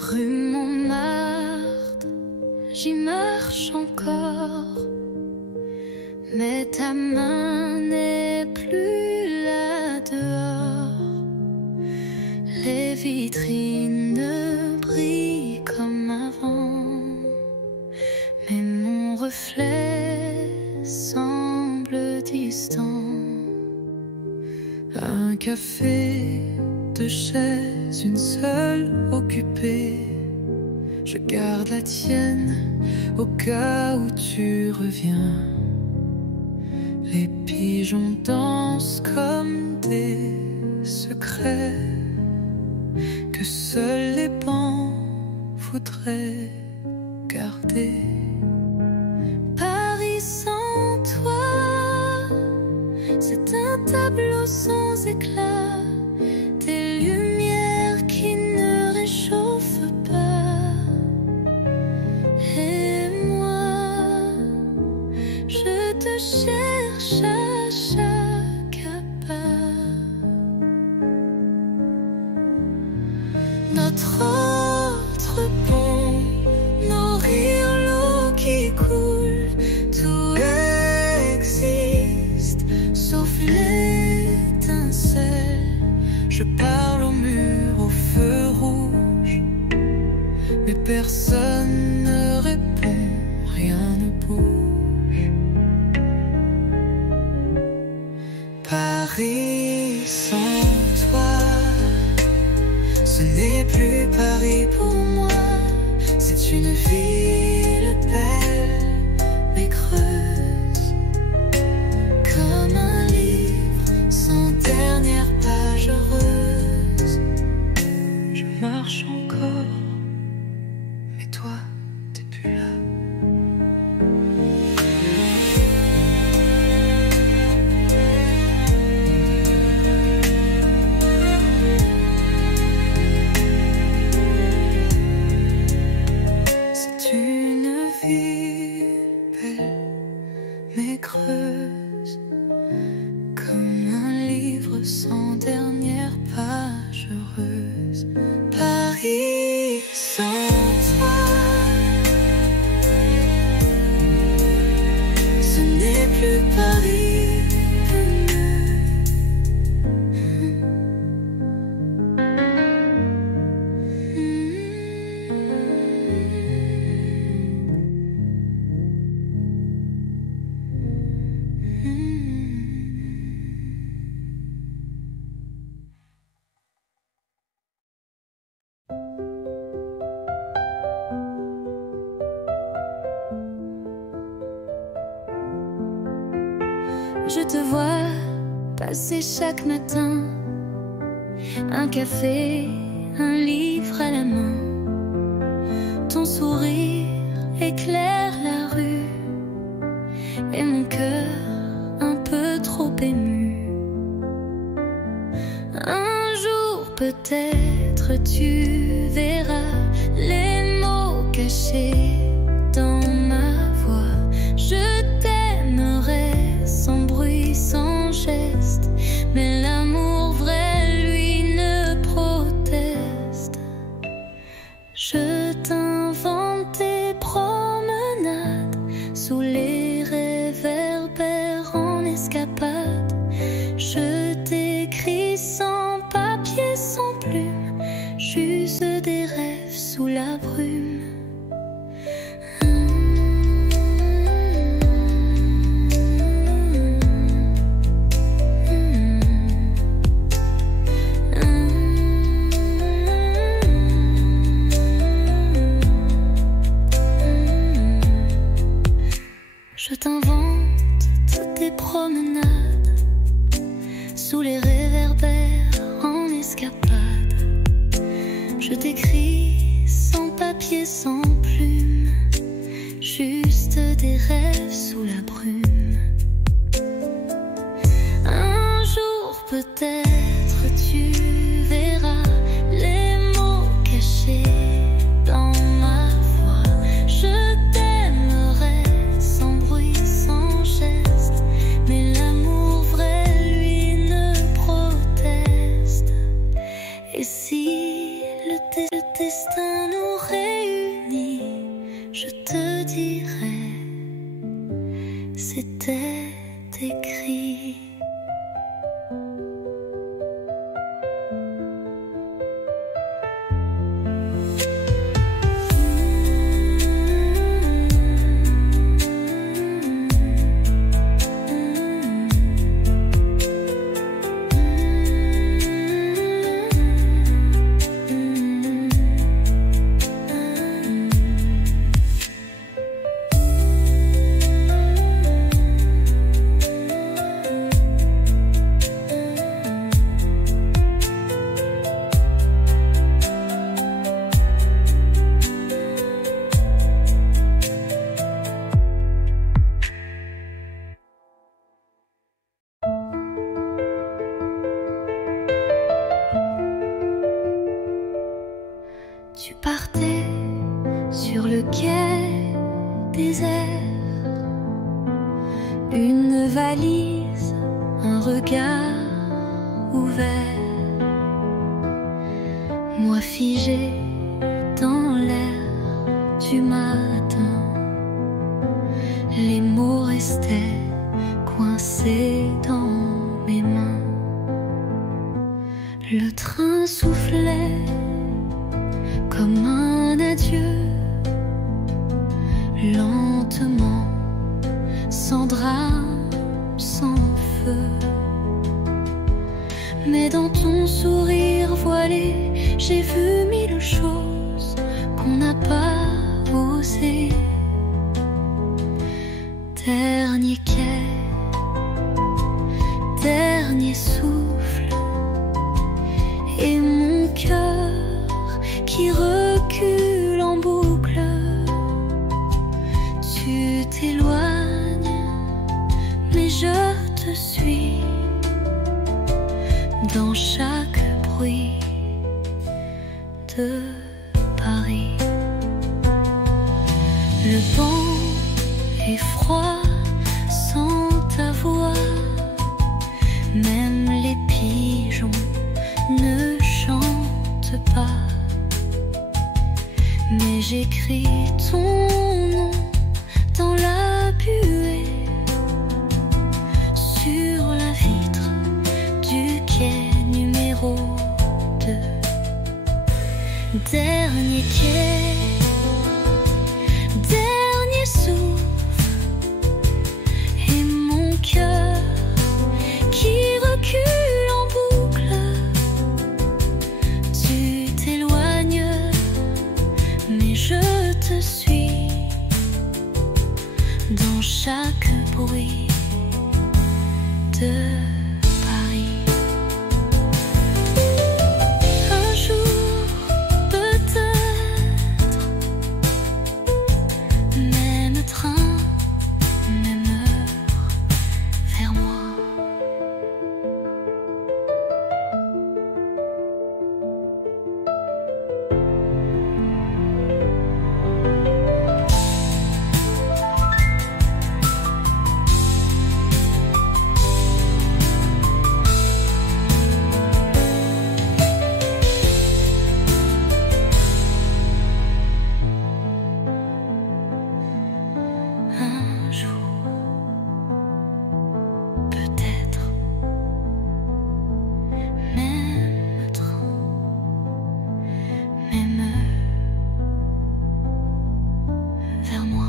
Rue Montmartre, j'y marche encore, mais ta main n'est plus là dehors. Les vitrines ne brillent comme avant, mais mon reflet semble distant. Un café, deux chaises, une seule occupée. Je garde la tienne au cas où tu reviens. Les pigeons dansent comme des secrets que seuls les bancs voudraient garder. Paris sans toi, c'est un tableau sans éclat, des lumières qui ne réchauffent pas. Et moi, je te cherche à chaque pas. Notre autre pont, nos rires, l'eau qui coule, tout existe sauf l'étincelle. Je parle au mur, au feu rouge, mais personne ne répond, rien ne bouge. Paris sans toi, ce n'est plus Paris pour moi. C'est une ville belle mais creuse, comme un livre sans dernière page heureuse. Je marche encore, mais toi, t'es plus là. C'est une ville belle mais creuse, comme un livre sans dernière page heureuse. Paris sans toi, ce n'est plus Paris. Je te vois passer chaque matin, un café, un livre à la main. Ton sourire éclaire la rue et mon cœur un peu trop ému. Un jour peut-être tu verras les mots cachés dans ma voix. Je t'aimerai sans bruit, sans geste, mais l'amour vrai, lui, ne proteste. Je t'invente des promenades sous les réverbères en escapade. Je t'écris sans papier, sans plume, juste des rêves sous la brume. Je t'invente toutes tes promenades sous les réverbères en escapade. Je t'écris sans papier, sans plume, juste des rêves sous la brume. Un jour peut-être tu verras les mots cachés dans ma voix. Je t'aimerai sans bruit, sans geste, mais l'amour vrai, lui, ne proteste. Et si le destin le quai désert. Une valise, un regard ouvert. Moi figé dans l'air du matin. Les mots restaient coincés dans mes mains. Le train soufflait comme un adieu, lentement, sans drame, sans feu. Mais dans ton sourire voilé, j'ai vu mille choses qu'on n'a pas osées. Dernier quai, dernier souffle, et mon cœur qui recule en boucle. Tu t'éloignes, mais je te suis dans chaque bruit de Paris. Le vent est froid sans ta voix, même les pigeons ne chantent pas. Mais j'écris ton nom dans la buée, sur la vitre du quai numéro 2. Dernier quai, dernier souffle, et mon cœur qui recule en boucle. Tu t'éloignes, mais je te suis dans chaque bruit de Paris. Un jour, peut-être, même train, même heure, vers moi. Un jour, peut-être, même train, même heure, vers moi.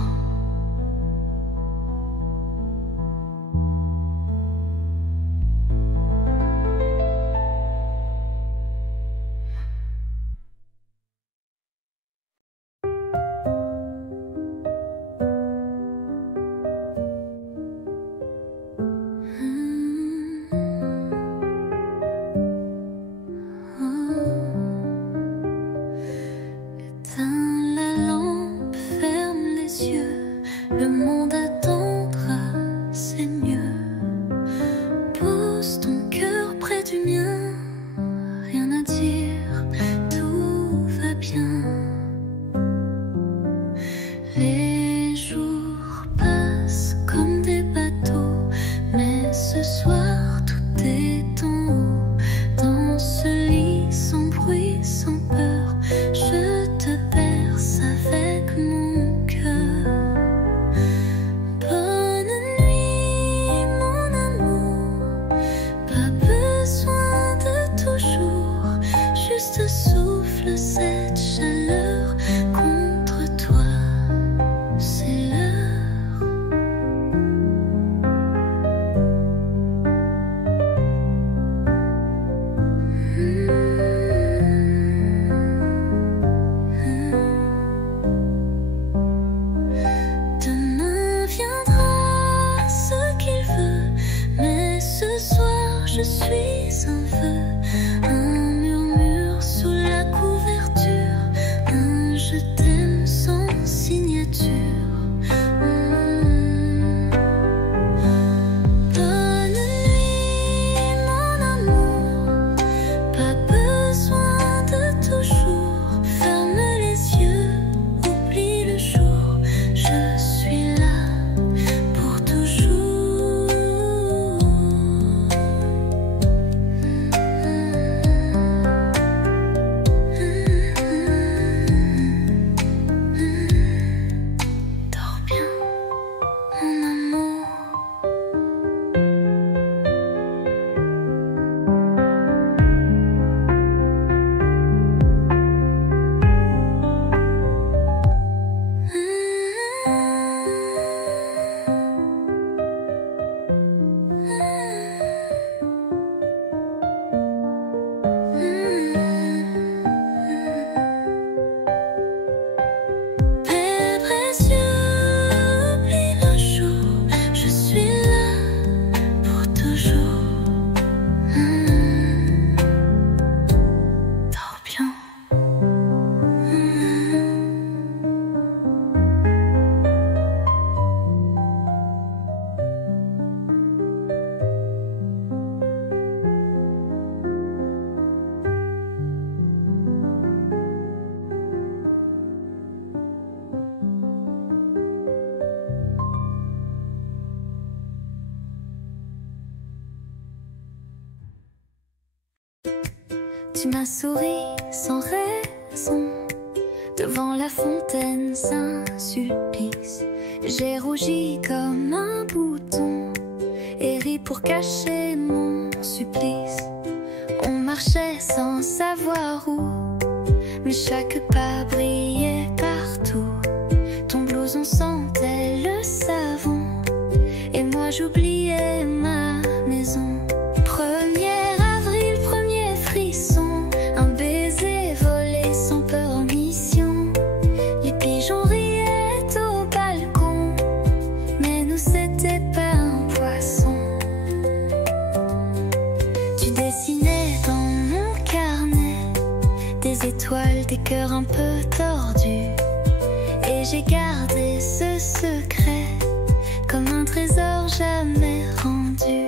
Éteins la lampe, ferme les yeux, le monde attendra, c'est mieux. Pose ton cœur près du mien, rien à dire, tout va bien. Les jours passent comme des bateaux, mais ce soir tout est en haut. Dans ce lit sans bruit, sans peur, je te berce avec mon cœur. Bonne nuit, mon amour, pas besoin de toujours, juste souffle cette chaleur contre toi, c'est l'heure. Demain viendra ce qu'il veut, mais ce soir je suis un vœu, un murmure sous la couverture, un je t'aime sans signature. Bonne nuit, mon amour, pas besoin de toujours, ferme les yeux, oublie le Tu m'as souri sans raison, devant la fontaine, un supplice. J'ai rougi comme un bouton et ri pour cacher mon supplice. On marchait sans savoir où, mais chaque pas brillait partout. Ton blouson sentait le savon et moi j'oubliais ma maison. 1er avril, premier frisson, un baiser volé sans permission. Les pigeons riaient au balcon, mais nous c'était pas un poisson. Tu dessinais dans mon carnet des étoiles, des cœurs un peu tordus, et j'ai gardé ce secret comme un trésor jamais rendu.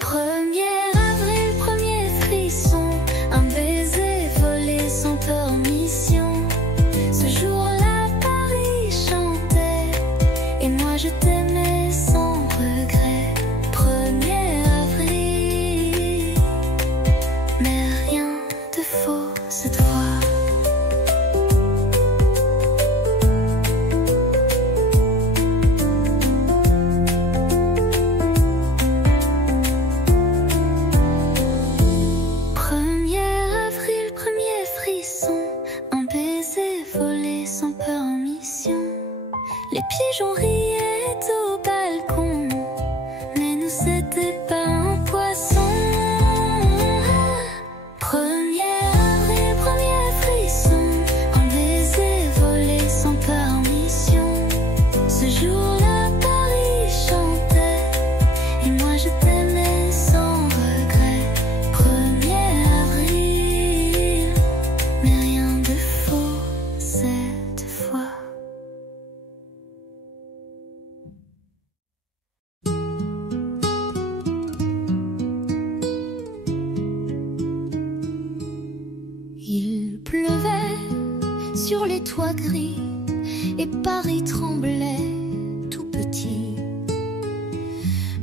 1er avril, premier frisson, un baiser volé sans permission. Ce jour-là, Paris chantait et moi je t'aimais sans regret. 1er avril, mais rien de faux cette fois. Les pigeons riaient au balcon, mais nous c'était pas un poisson. 1er avril, premier frisson, un baiser volé sans permission. Ce jour-là, Paris chantait et moi je t'aimais sans regret. 1er avril, mais rien de faux cette fois. Il pleuvait sur les toits gris et Paris tremblait tout petit.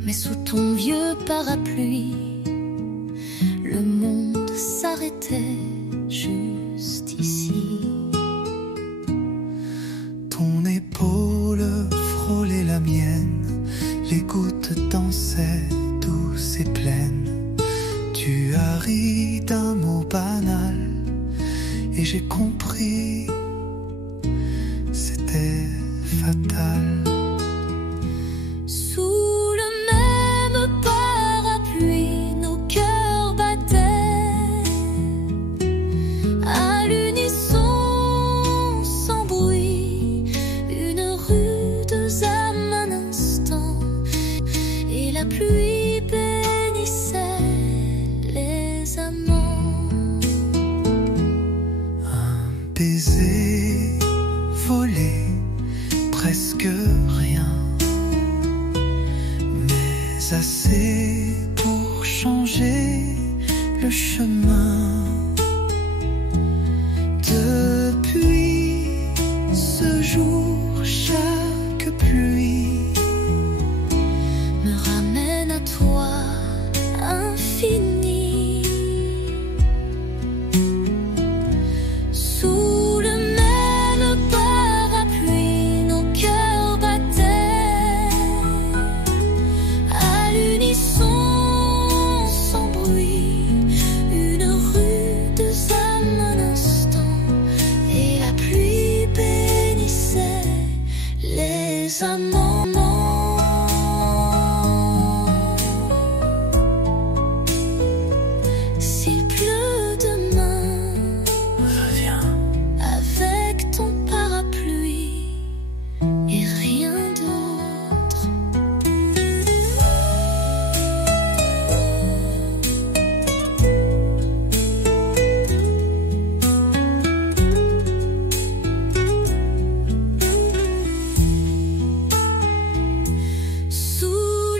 Mais sous ton vieux parapluie, le monde s'arrêtait juste ici. Ton épaule frôlait la mienne, les gouttes dansaient douces et pleines. Tu as ri d'un mot banal et j'ai compris, c'était fatal. Sous le même parapluie, nos cœurs battaient à l'unisson, sans bruit. Une rude âme un instant, et la pluie bénissait les amants. Baiser volé, presque rien, mais assez pour changer le chemin. Depuis ce jour, chaque pluie me ramène à toi, infini. Sous le même parapluie, nos cœurs battaient à l'unisson, sans bruit. Une rude âme un instant, et la pluie bénissait les amants. S'il pleut demain, reviens. avec ton parapluie et rien d'autre. Sous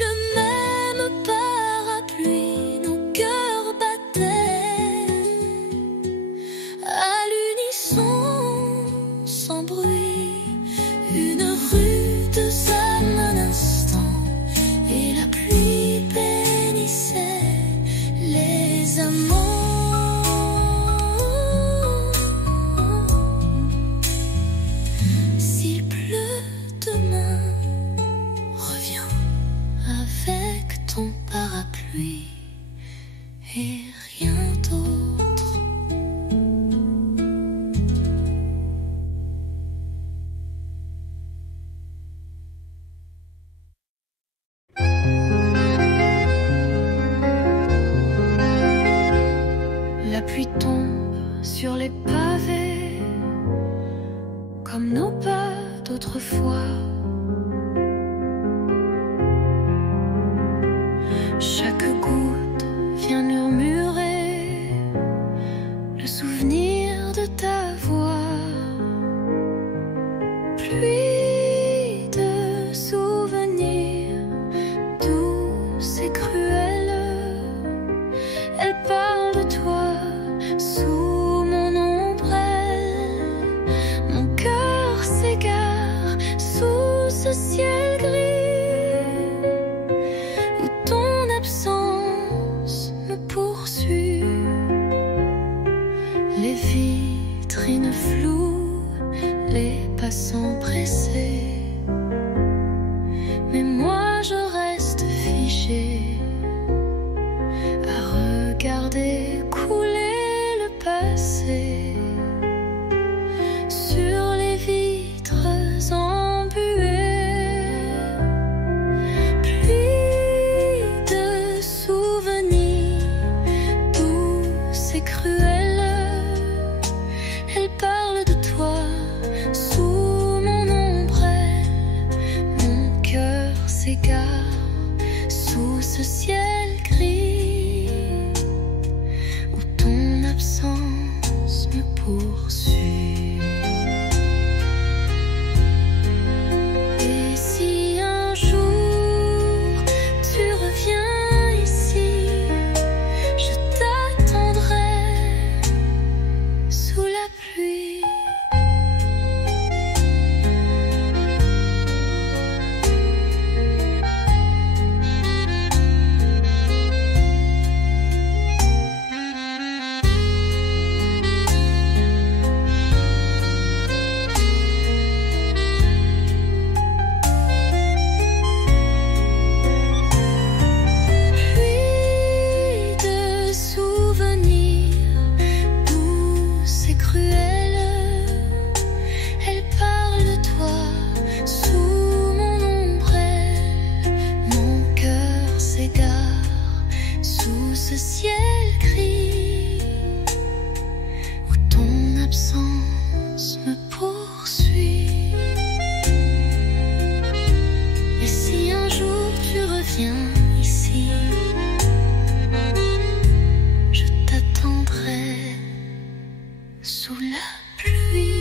le même parapluie, nos cœurs battaient à l'unisson, sans bruit. Une rude âme un instant, et la pluie bénissait les amants. et rien d'autre. La pluie tombe sur les pavés comme nos pas d'autrefois. Chaque goutte vient murmurer le souvenir de ta voix. Pluie de souvenirs douce et cruelle, elle parle de toi sous mon ombrelle. Mon cœur s'égare sous ce ciel gris. Les vitrines floues, les passants pressés, mais moi je reste figée à regarder couler le passé sur les vitres embuées. Pluie de souvenirs douce et cruelle, parle de toi sous mon ombrelle. Mon cœur s'égare sous ce ciel gris où ton absence me poursuit. Et si un jour tu reviens ici, je t'attendrai sous la pluie. Ce ciel gris où ton absence me poursuit. Et si un jour tu reviens ici, je t'attendrai sous la pluie.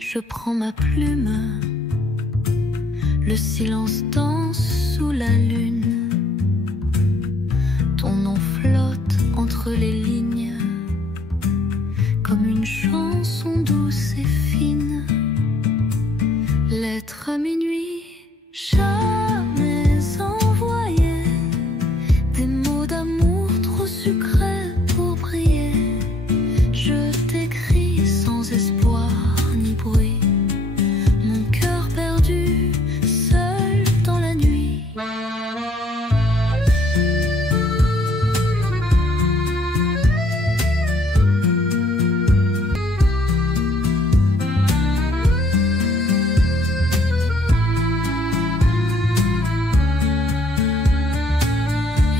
Je prends ma plume, le silence danse sous la lune. Ton nom flotte entre les lignes, comme une chanson douce et fine. Lettre à minuit, jamais envoyée, des mots d'amour trop sucrés pour briller. Je t'écris sans espoir ni bruit, mon cœur perdu, seul dans la nuit.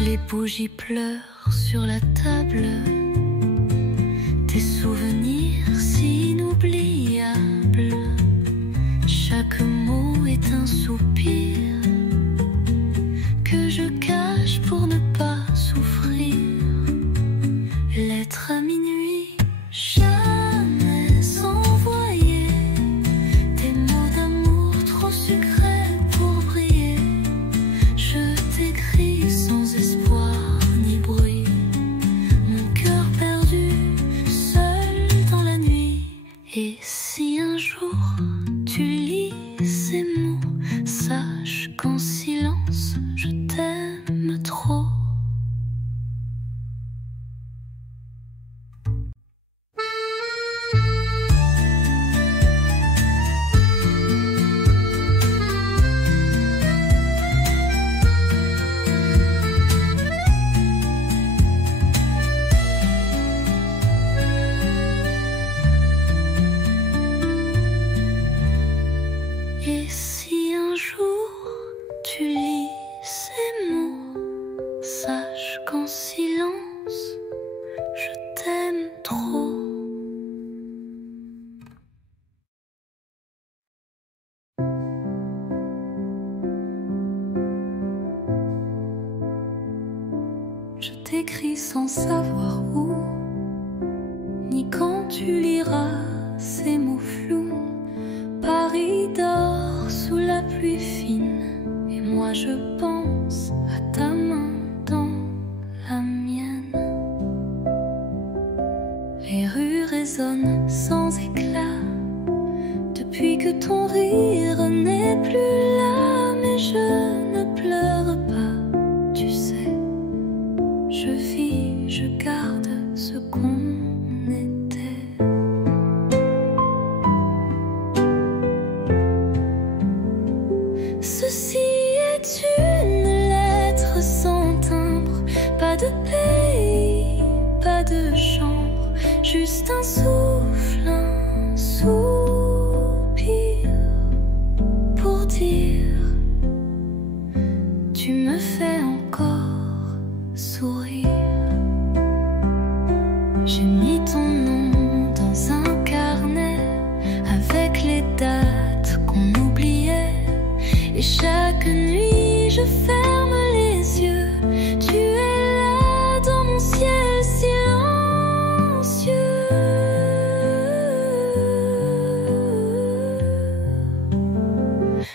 Les bougies pleurent sur la table, tes souvenirs si inoubliables. Chaque mot est un soupir que je cache pour ne pas souffrir. Lettre à minuit, jamais envoyée, des mots d'amour trop sucrés pour briller. Je t'écris sans espoir ni bruit, mon cœur perdu. sans savoir où, ni quand tu liras ces mots flous. Paris dort sous la pluie fine, et moi je pense à ta main dans la mienne. Les rues résonnent sans éclat depuis que ton rire n'est plus là, mais je ne pleure pas, tu sais. Je vis, je garde ce qu'on était. Ceci est une lettre sans timbre, pas de pays, pas de chambre, juste un souffle, un soupir pour dire tu me fais encore sourire. J'ai mis ton nom dans un carnet avec les dates qu'on oubliait, et chaque nuit je ferme les yeux. Tu es là dans mon ciel silencieux.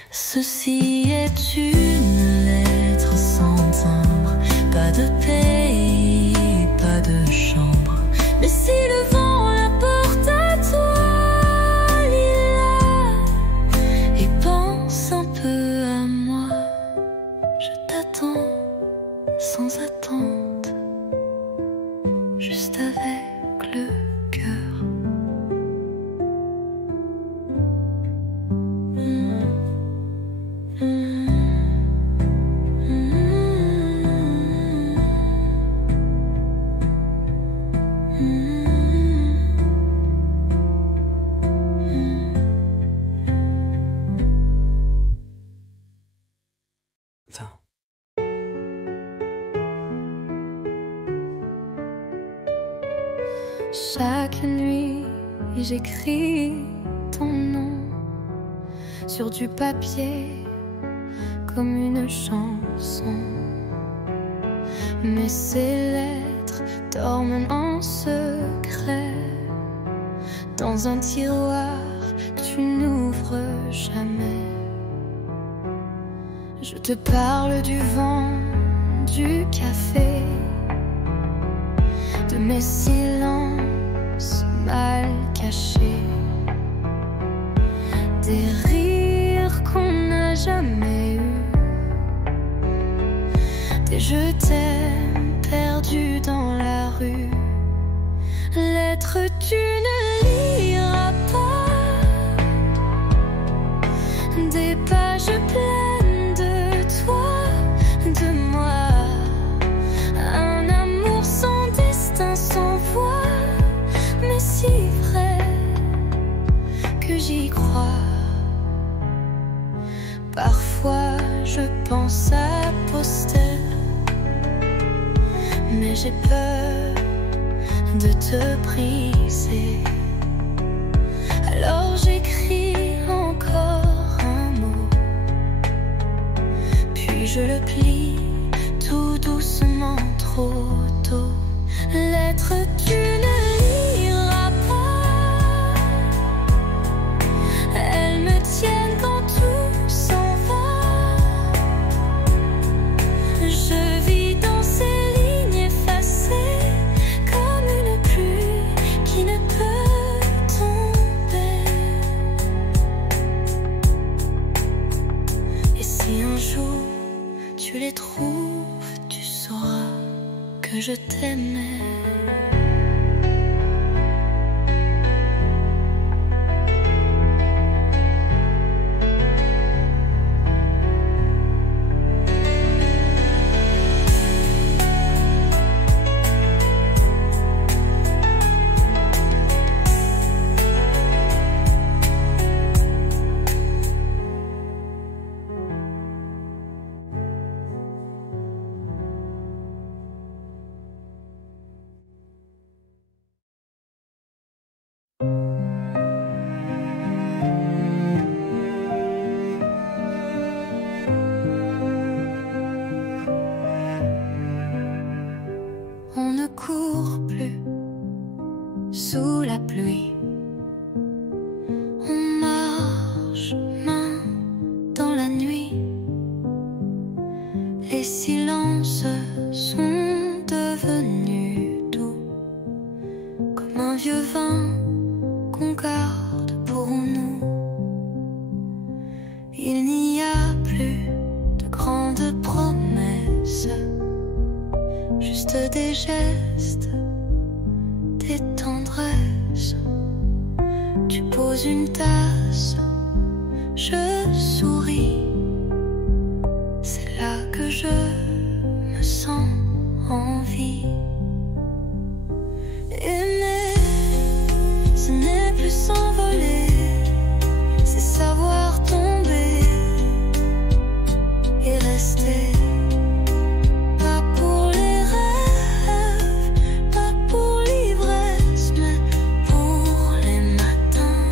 Ceci est une lettre sans timbre, pas de pays, pas de chambre, mais si le vent la porte à toi, lis-la et pense un peu à moi. Je t'attends sans attente, juste avec le cœur. Chaque nuit, j'écris ton nom sur du papier comme une chanson. Mais ces lettres dorment en secret dans un tiroir que tu n'ouvres jamais. Je te parle du vent, du café, de mes silences mal cachés, des rires qu'on n'a jamais eus, des je t'aime perdus dans la rue. Lettres tu ne liras pas, des pages pleines de toi, de moi. Un amour sans destin, sans voix, mais si vrai que j'y crois. Parfois je pense à poster, mais j'ai peur de te briser. Alors j'écris encore un mot, puis je le plie tout doucement, trop tôt. Lettre tu ne liras pas, elles me tiennent quand tout s'en va. Je vis dans ces lignes effacées comme une pluie qui ne peut tomber. Et si un jour tu les trouves, tu sauras que je t'aimais. sous la pluie. On marche main dans la nuit. Les silences sont devenus doux, comme un vieux vin qu'on garde pour nous. Il n'y a plus de grandes promesses, juste des gestes, des tendresses. Tu poses une tasse, je souris. C'est là que je me sens en vie. Aimer, ce n'est plus s'envoler, c'est savoir tomber et rester. Pas pour les rêves, pas pour l'ivresse, mais pour les matins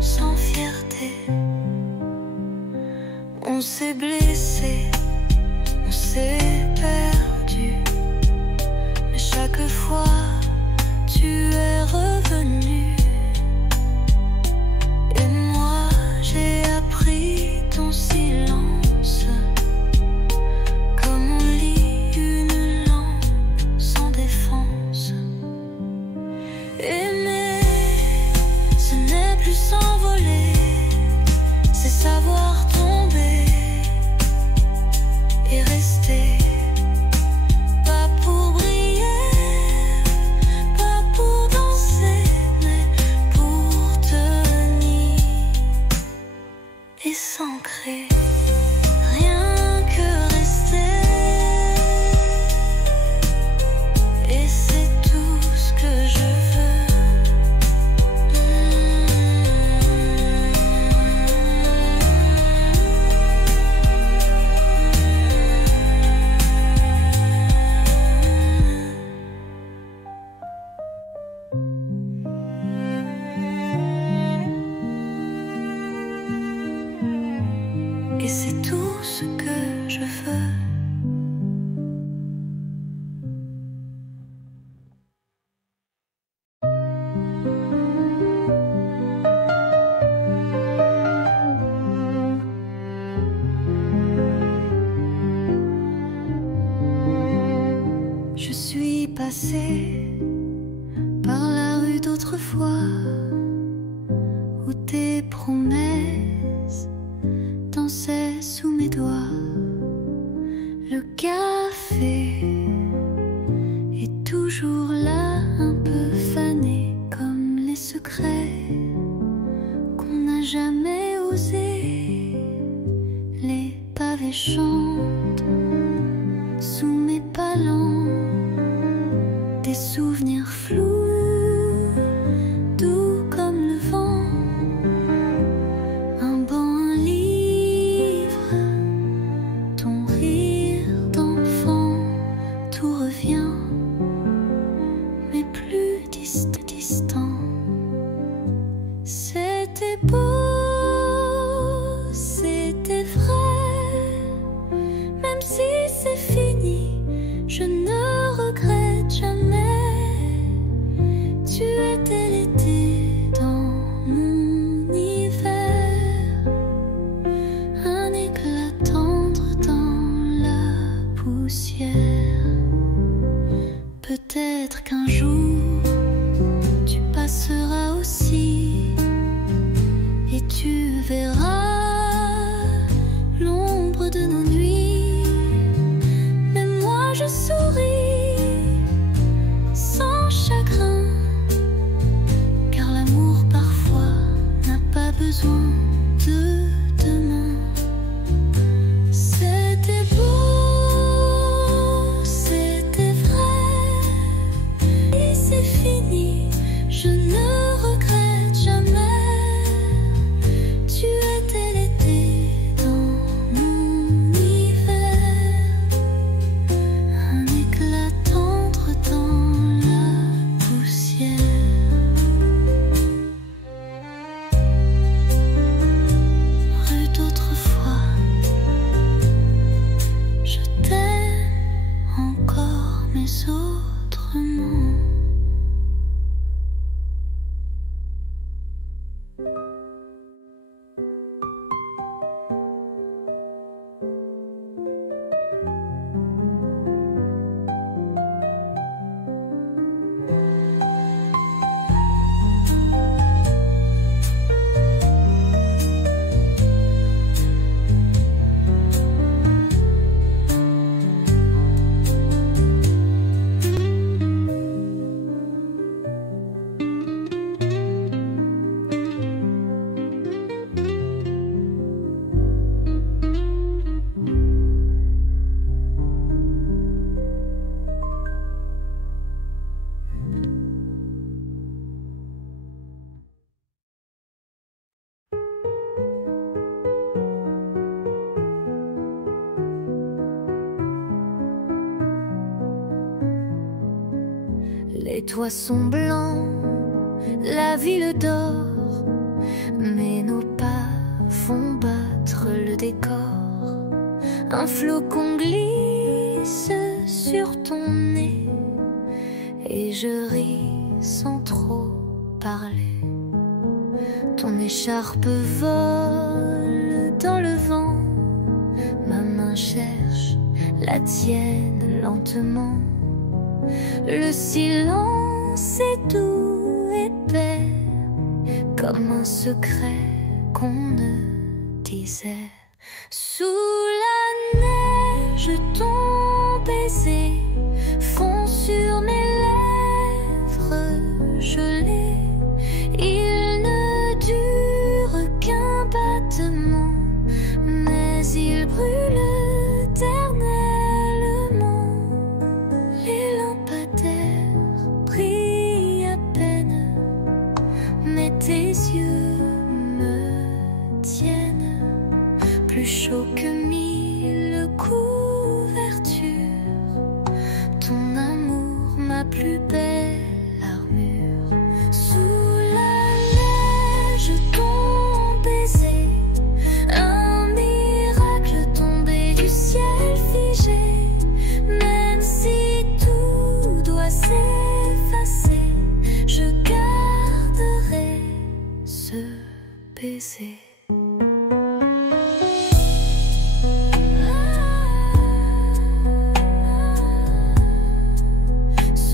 sans fierté. On s'est blessé, on s'est perdu, mais chaque fois tu es revenu. Et moi j'ai appris ton silence, comme on lit une langue sans défense. Aimer, ce n'est plus s'envoler, c'est savoir tomber et rester. Pas pour briller, pas pour danser, mais pour tenir et s'ancrer. Rien que rester, et c'est tout ce que je veux. Et c'est tout ce que je veux. Je suis passée par la rue d'autrefois, où tes promesses dansaient sous mes doigts. Le café est toujours là, un peu fané, comme les secrets qu'on n'a jamais osé. Les pavés chantent sous mes palans, des souvenirs flous, doux comme le vent. Un banc, un livre, ton rire d'enfant, tout revient, mais plus distant. C'était beau, c'était vrai, même si c'est fini, je ne regrette jamais. toits sont blancs, la ville dort, mais nos pas font battre le décor. Un flocon glisse sur ton nez et je ris sans trop parler. Ton écharpe vole dans le vent, ma main cherche la tienne lentement. Le silence est doux, épais, comme un secret qu'on ne disait. Sous la neige, ton baiser fond sur mes lèvres gelées. Il ne dure qu'un battement, mais il brûle éternellement. Les lampadaires brillent à peine, mais tes yeux me tiennent plus chaud que 1000 couvertures. Ton amour, ma plus belle armure. Sous la neige, ton baiser, un miracle tombé du ciel figé. Même si tout doit s'effacer, je garderai ce baiser.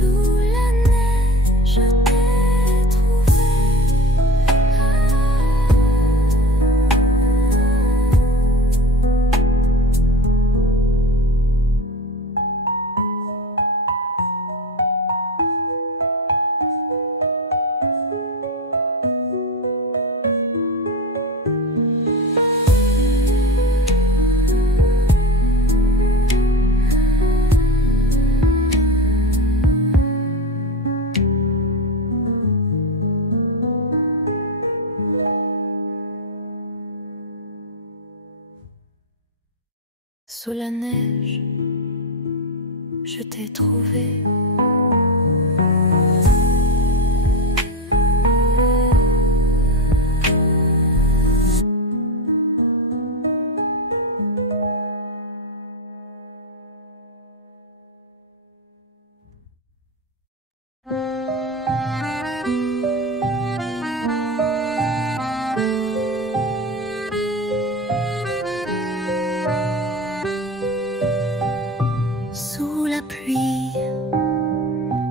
Sous la neige, je t'ai trouvé. Sous la neige, je t'ai trouvé. Sous la pluie,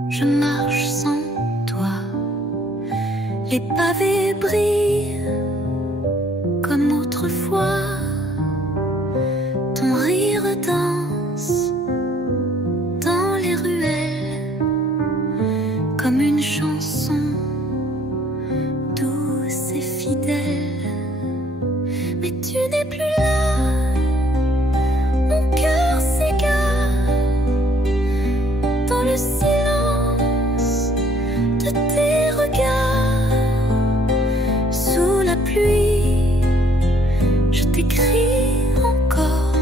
je marche sans toi. Les pavés brillent comme autrefois. Ton rire danse dans les ruelles comme une chanson douce et fidèle. Mais tu n'es plus là, mon cœur s'égare dans le silence de tes regards. Sous la pluie, je t'écris encore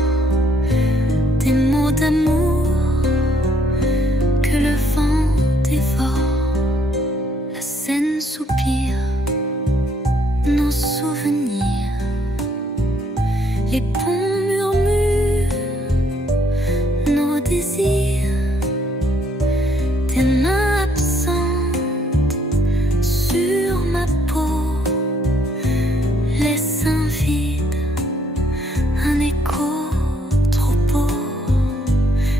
des mots d'amour que le vent dévore. La Seine soupire nos souvenirs, les ponts murmurent nos désirs. Tes mains absentes sur ma peau laissent un vide, un écho trop beau.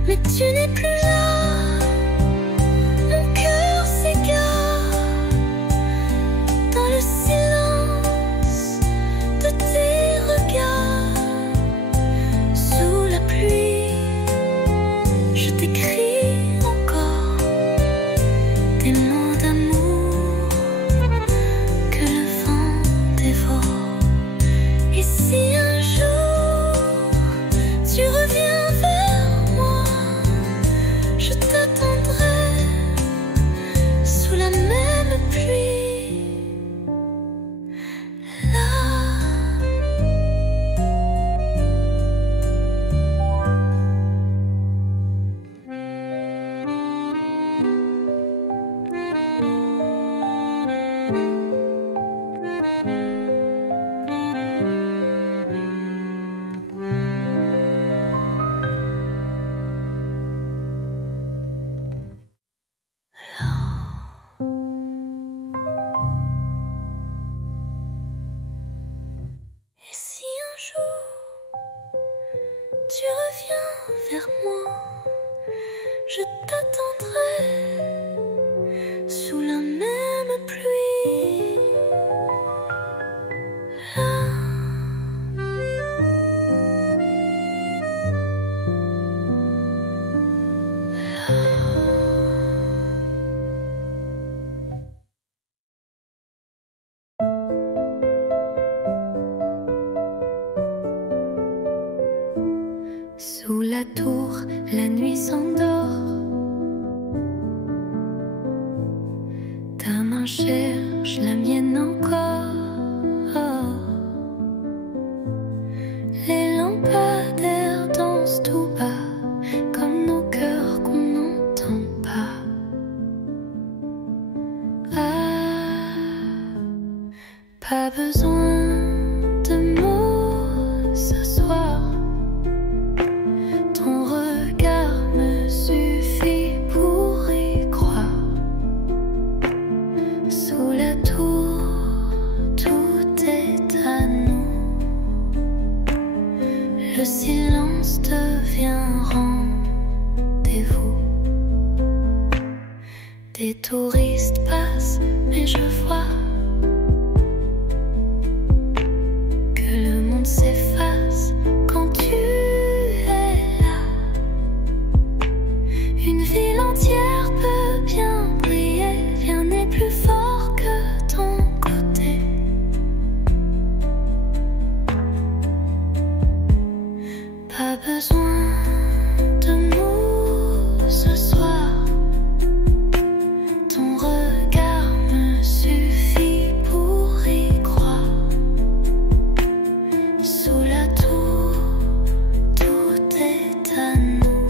Mais tu n'es plus là, mon cœur s'égare dans le silence de tes regards. Sous la pluie, je t'écris encore des mots d'amour que le vent dévore. Et si un jour tu reviens vers moi, je t'attendrai sous la même pluie. Là. Sous la tour, la nuit s'endort. Ta main cherche la mienne encore. Les lampadaires dansent tout bas, comme nos cœurs qu'on n'entend pas. Ah, pas besoin de mots ce soir. Ton regard me suffit pour y croire. Sous la tour, tout est à nous. Le silence devient rendez-vous. Des touristes passent, mais je vois que le monde s'efface quand tu es là. Une ville entière peut bien briller, rien n'est plus fort que ton côté. Pas besoin de mots ce soir. Ton regard me suffit pour y croire. Sous la tour, tout est à nous.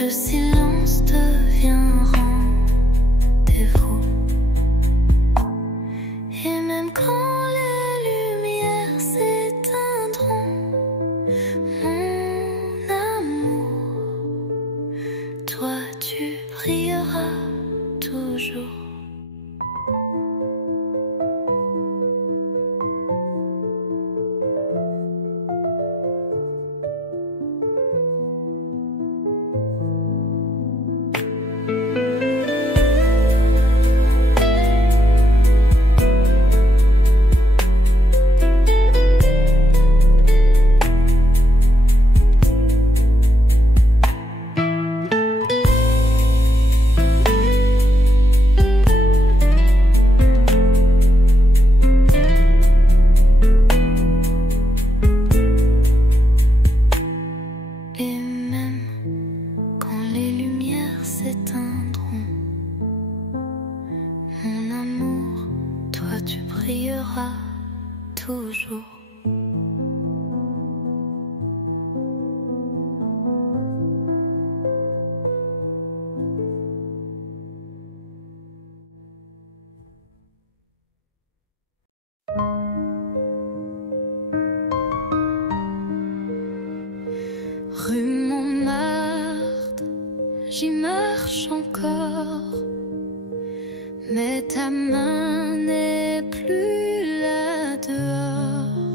Le silence devient rendez-vous. Et même quand les lumières s'éteindront, mon amour, toi tu brilleras toujours. Et même quand les lumières s'éteindront, mon amour, toi tu brilleras toujours. Rue Montmartre, j'y marche encore, mais ta main n'est plus là dehors.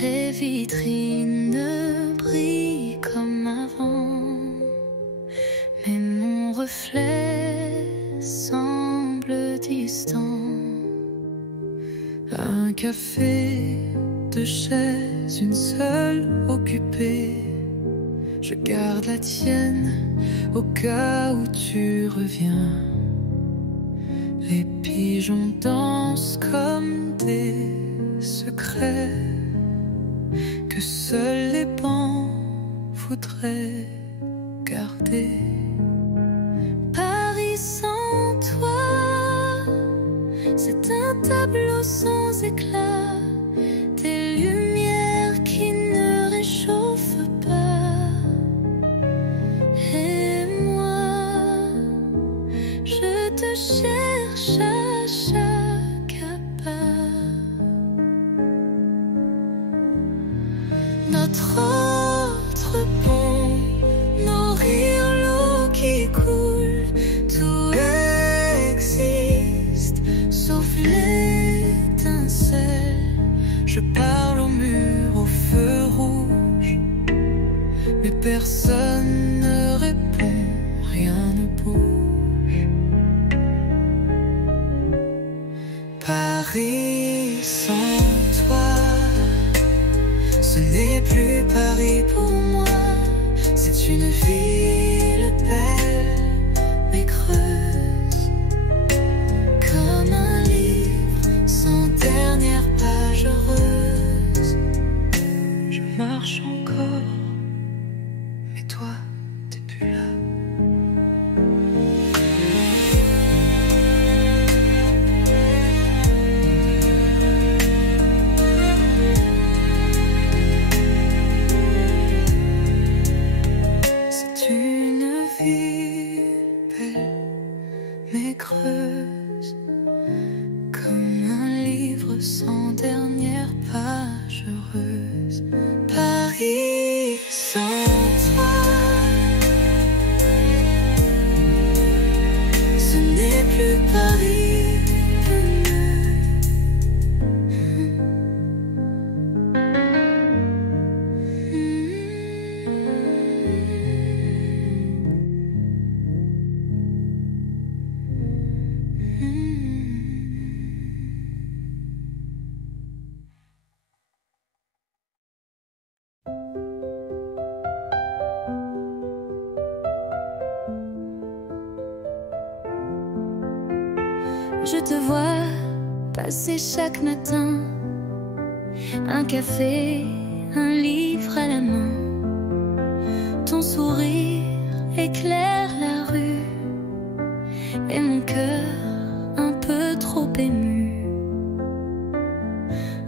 Les vitrines ne brillent comme avant, mais mon reflet semble distant. Un café, deux chaises, une seule occupée. Je garde la tienne au cas où tu reviens. Les pigeons dansent comme des secrets que seuls les bancs voudraient garder. Paris sans toi, c'est un tableau sans éclat, des lumières qui ne réchauffent pas. Et moi, je te cherche à chaque pas. Notre autre pont, nos rires, l'eau qui coule, tout existe sauf l'étincelle mais creuse comme un livre sans dernière page heureuse. Paris sans toi, ce n'est plus Paris. Je te vois passer chaque matin, un café, un livre à la main. Ton sourire éclaire la rue et mon cœur un peu trop ému.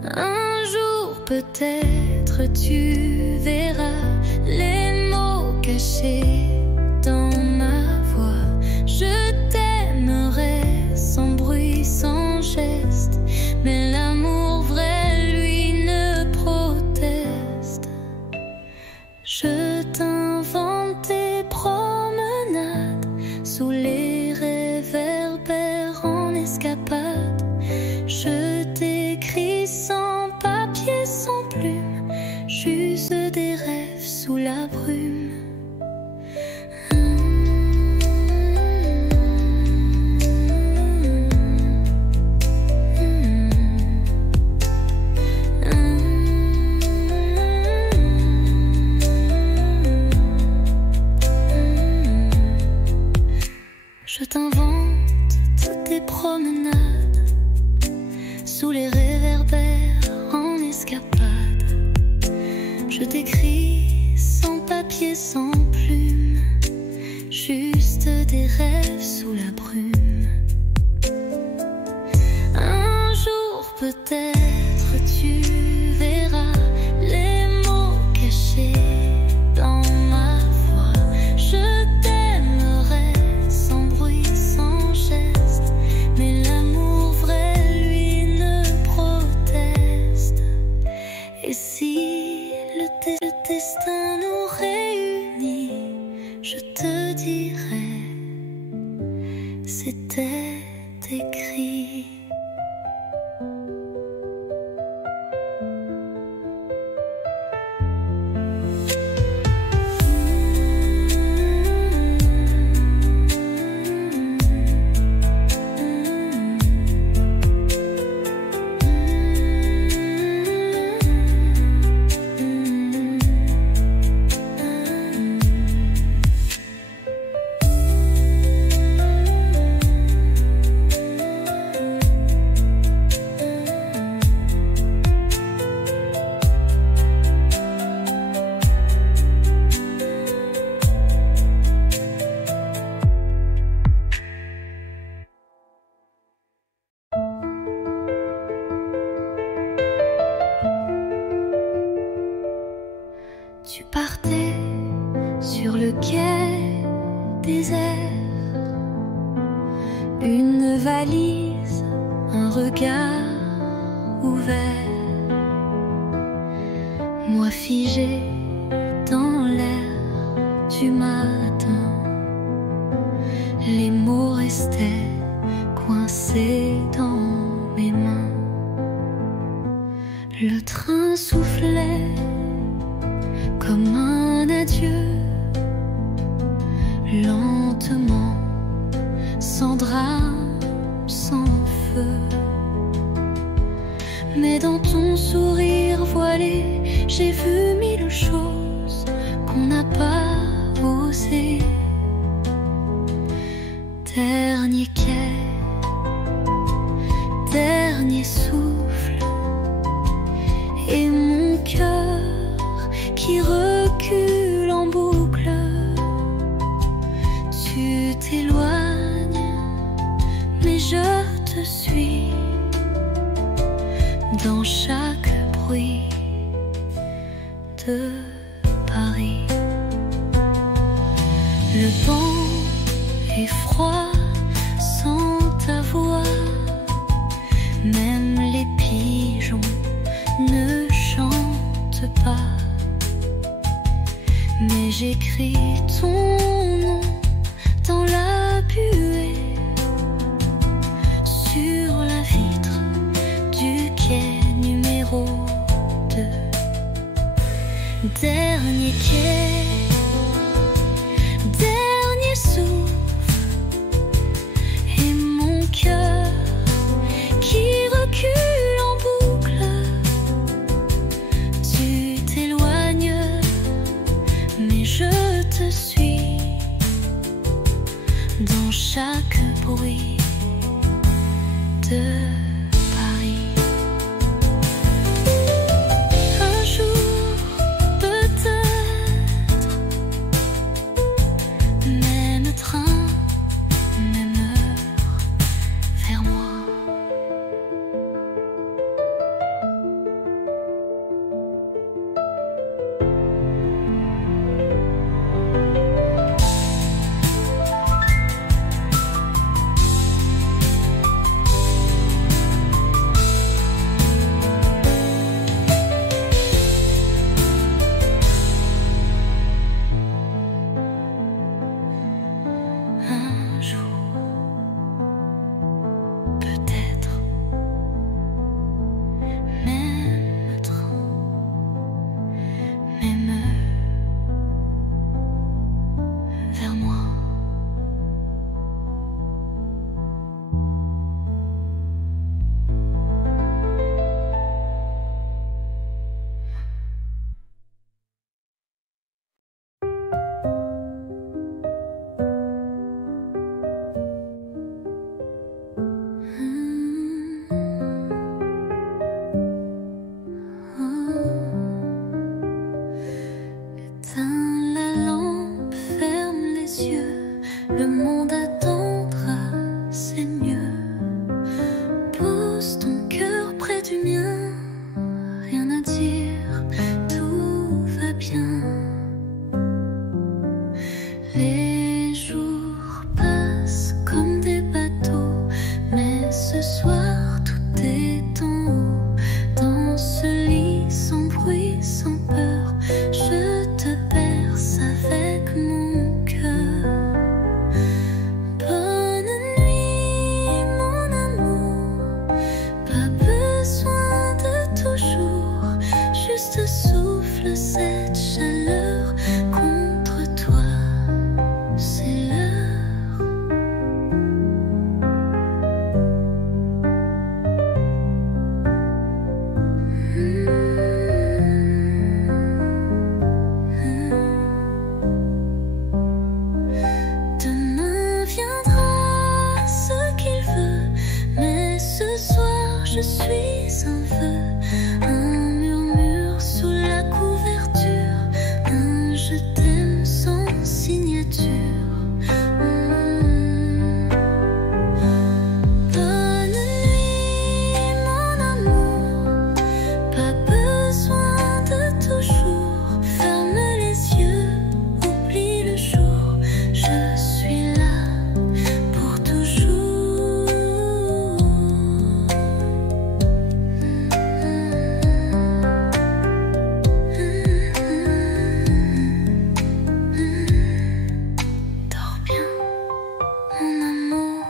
Un jour peut-être tu verras les mots cachés dans ma voix. Je t'aimerai sans bruit, sans geste, mais l'amour vrai, lui, ne proteste. Je t'invente des promenades sous les réverbères en escapade. Je t'écris sans papier, sans plume, juste des rêves sous la brume. Je t'invente toutes tes promenades sous les réverbères en escapade. Je t'écris sans papier, sans plume, juste des rêves sous la brume. Un jour peut-être tu verras les mots cachés dans ma voix. Je t'aimerai sans bruit, sans geste, mais l'amour vrai, lui, ne proteste. Et si le destin nous réunit, je te dirai, c'était écrit. Tu partais sur le quai désert, une valise, un regard ouvert. Moi figé dans l'air du matin, les mots restaient coincés dans mes mains. Le train soufflait comme un adieu, lentement, sans drame, sans feu. Mais dans ton sourire voilé, j'ai vu mille choses qu'on n'a pas osé. Dernier quai, dernier souffle, et mon cœur qui recule en boucle. Tu t'éloignes, mais je te suis dans chaque bruit de Paris. Le vent est froid gravé ton nom dans la buée sur la vitre du quai numéro 2. Dernier quai, dernier souffle, et mon cœur qui recule en boucle. Tu t'éloignes, mais je te suis dans chaque bruit de Paris. Un jour, peut-être, même train, même heure, vers moi. Un jour, peut-être, même train, même heure, vers moi. Éteins la lampe, ferme les yeux, le monde attendra, c'est mieux. Pose ton cœur près du mien, rien à dire, tout va bien. Les jours passent comme des bateaux, mais ce soir tout est en haut. Dans ce lit sans bruit, sans peur, je te berce avec mon cœur. Bonne nuit, mon amour, pas besoin de toujours, juste souffle cette chaleur contre toi, c'est l'heure. Demain viendra ce qu'il veut, mais ce soir je suis un vœu, un murmure sous la couverture, un je t'aime sans signature. Bonne nuit, mon amour, pas besoin de toujours, ferme les yeux, oublie le jour, je suis là pour toujours. Dors bien, mon amour.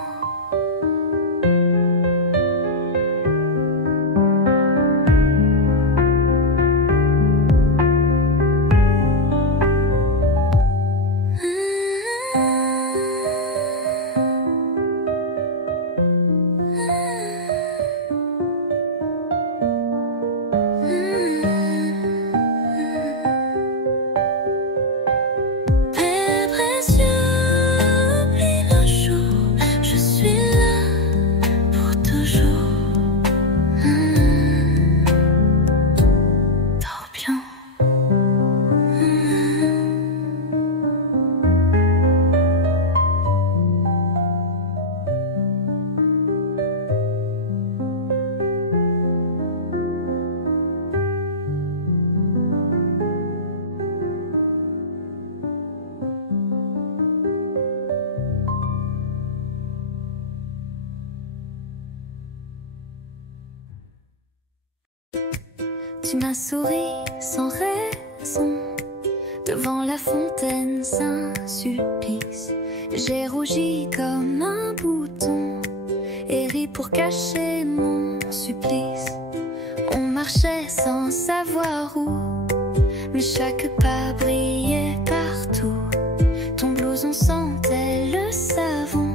Père précieux, oublie le jour, je suis là pour toujours. Dors bien. Tu m'as souri sans raison, Devant la fontaine, un supplice. J'ai rougi comme un bouton et ri pour cacher mon supplice. On marchait sans savoir où, mais chaque pas brillait partout. Ton blouson sentait le savon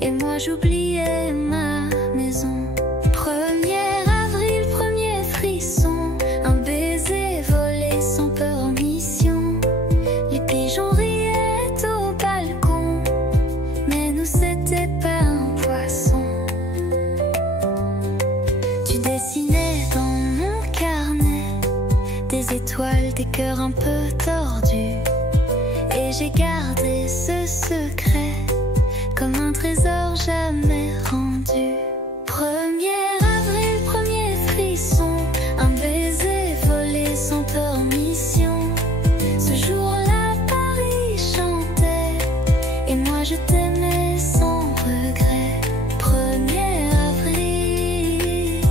et moi j'oubliais ma maison. 1er avril, premier frisson, un baiser volé sans permission. Les pigeons riaient au balcon, mais nous c'était pas un poisson. Tu dessinais dans mon carnet des étoiles, des cœurs un peu tordus, et j'ai gardé ce secret comme un trésor jamais rendu. 1er avril, premier frisson, un baiser volé sans permission. Ce jour-là, Paris chantait et moi je t'aimais sans regret. 1er avril,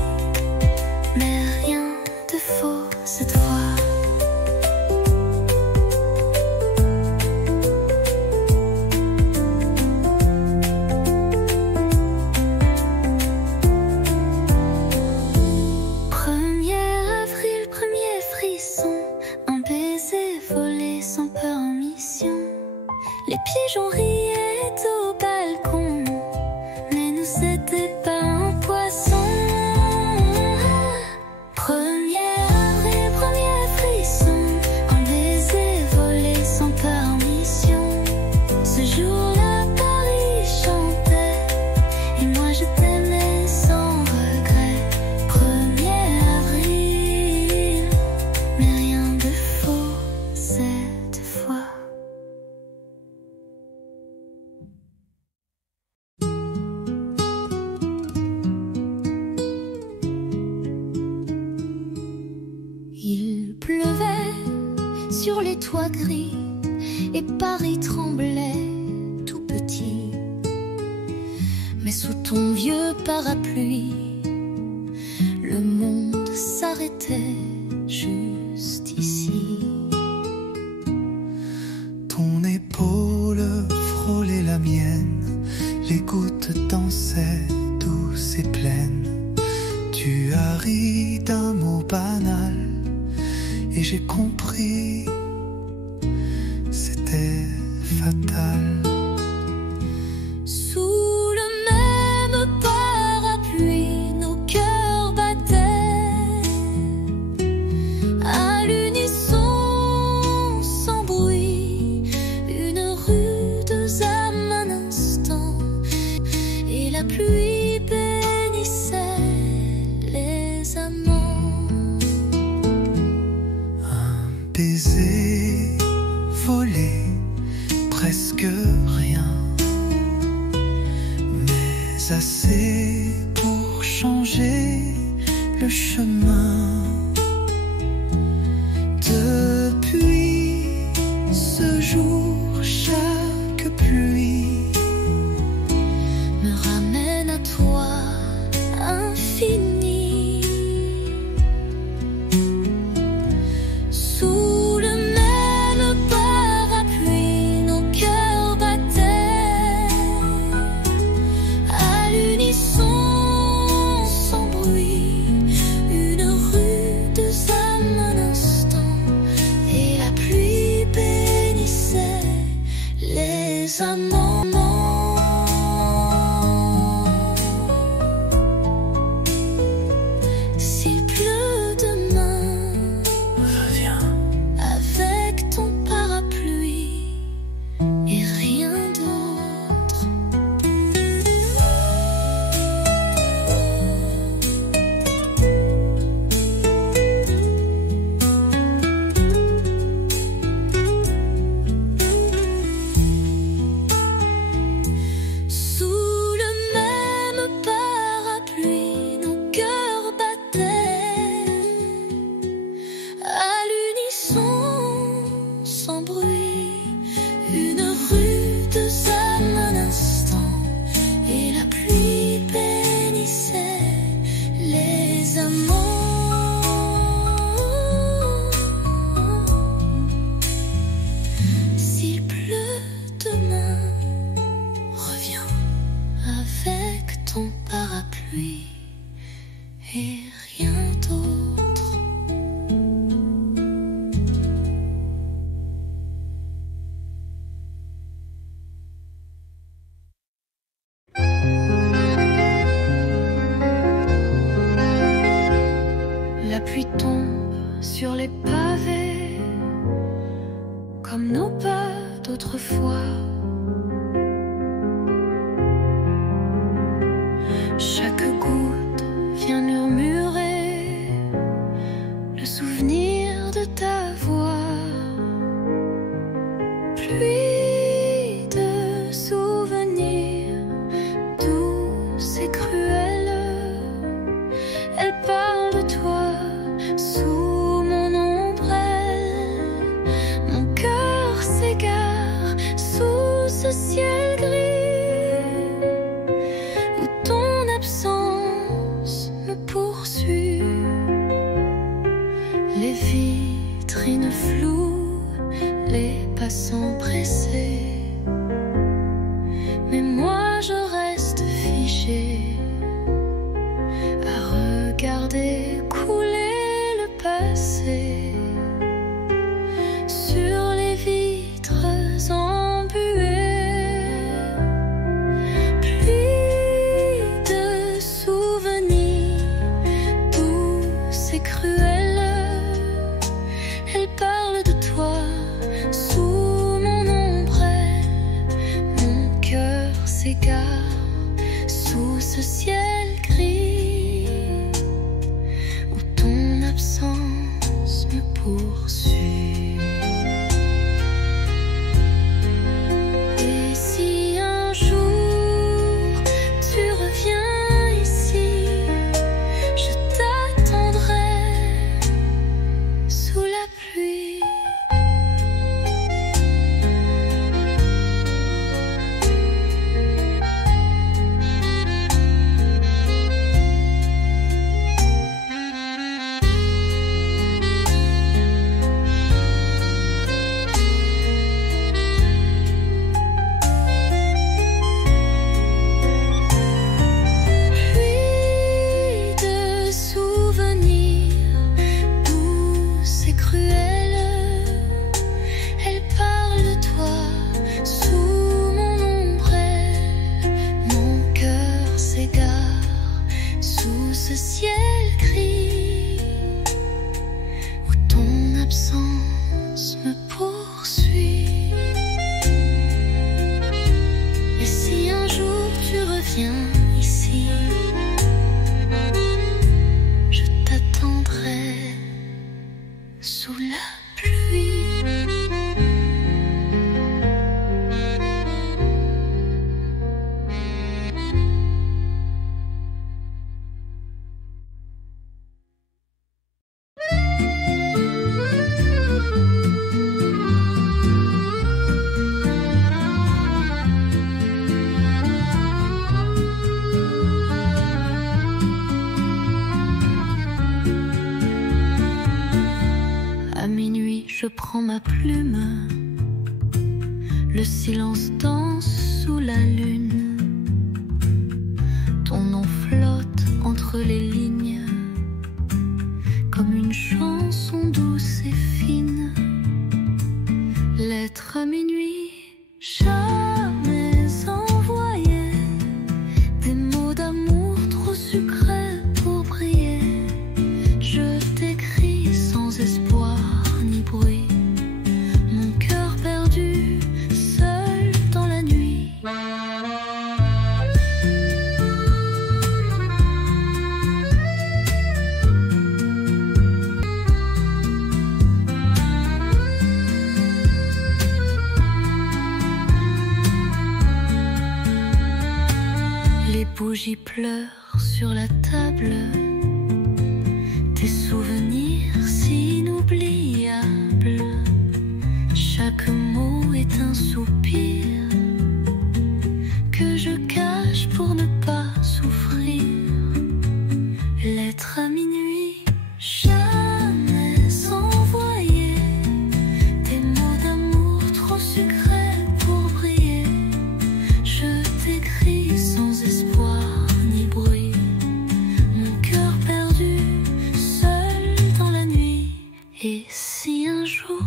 mais rien de faux cette fois. Les pigeons riaient au balcon, mais nous c'était pas un poisson. 1er avril, premier frisson, un baiser volé sans permission. Ce jour-là, Paris chantait et moi je t'aimais sans regret. 1er avril, mais rien de faux cette fois. Il pleuvait sur les toits gris et Paris tremblait tout petit. Mais sous ton vieux parapluie, le monde s'arrêtait juste ici. Ton épaule frôlait la mienne, les gouttes dansaient douces et pleines. Tu as ri d'un mot banal et j'ai compris, c'était fatal. Sous le même parapluie, nos cœurs battaient à l'unisson, sans bruit. Une rude âme un instant, et la pluie bénissait les amants. Baiser volé, presque rien, mais assez pour changer le chemin. Depuis ce jour, chaque pluie me ramène à toi, infini. Sous le même parapluie, nos cœurs battaient à l'unisson, sans bruit. Une rude âme un instant, et la pluie bénissait les amants. Chaque goutte vient murmurer le souvenir de ta voix. Pluie de souvenirs douce et cruelle, elle parle de toi sous mon ombrelle. Mon cœur s'égare sous ce ciel gris où ton absence me poursuit. Les vitrines floues, les passants pressés, mais moi je reste figée à regarder couler le passé sur les vitres embuées. Pluie de souvenirs douce et cruelle, elle parle de toi sous mon ombrelle. Mon cœur s'égare sous ce ciel gris où ton absence me poursuit. Et si un jour tu reviens ici, je t'attendrai sous la pluie. Pluie de souvenirs douce et cruelle, elle parle de toi sous mon ombrelle. Mon cœur s'égare sous ce ciel gris où ton absence me poursuit. Et si un jour tu reviens ici, je t'attendrai sous la pluie. À minuit, je prends ma plume, le silence danse sous la lune. Ton nom flotte entre les lignes comme une chanson douce et fine. Lettre à minuit, jamais envoyée, des mots d'amour trop sucrés pour briller. Je t'écris sans espoir ni bruit, mon cœur perdu, seul dans la nuit. Les bougies pleurent sur la table, tes souvenirs si inoubliables. Chaque mot est un soupir que je cache pour ne pas souffrir. Lettre à minuit, jamais envoyée, des mots d'amour trop sucrés pour briller. Je t'écris sans espoir ni bruit, mon cœur perdu, seul dans la nuit. Et si un jour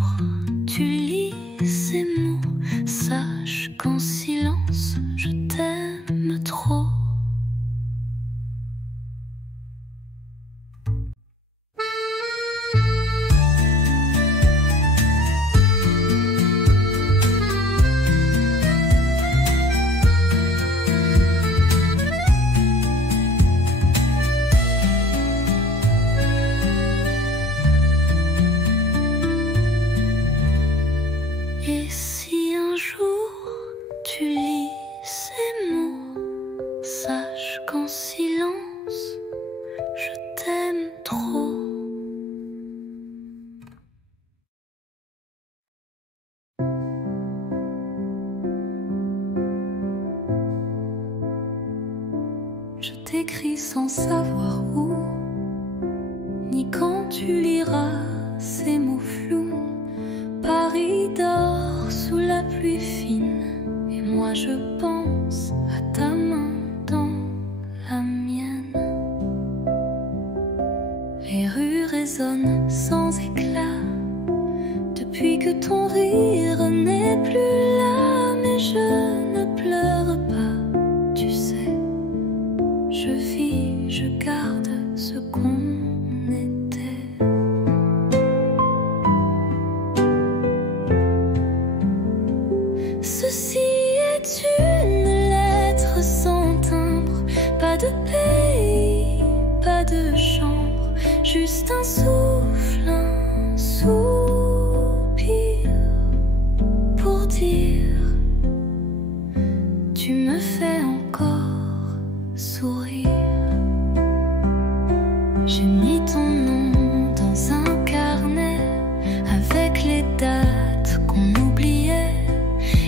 tu lis ces mots, sache qu'en silence je t'aime trop. qu'en silence, je t'aime trop. Je t'écris sans savoir où, ni quand tu liras ces mots flous. Paris dort sous la pluie fine, et moi je pense à ta main dans la mienne. Les rues résonnent sans éclat, depuis que ton rire n'est plus là. Mais je ne pleure pas, tu sais. Je vis, je garde ce qu'on était. Ceci est une lettre sans timbre, pas de pays, pas de chambre, juste un souffle, un soupir pour dire tu me fais encore sourire. J'ai mis ton nom dans un carnet avec les dates qu'on oubliait,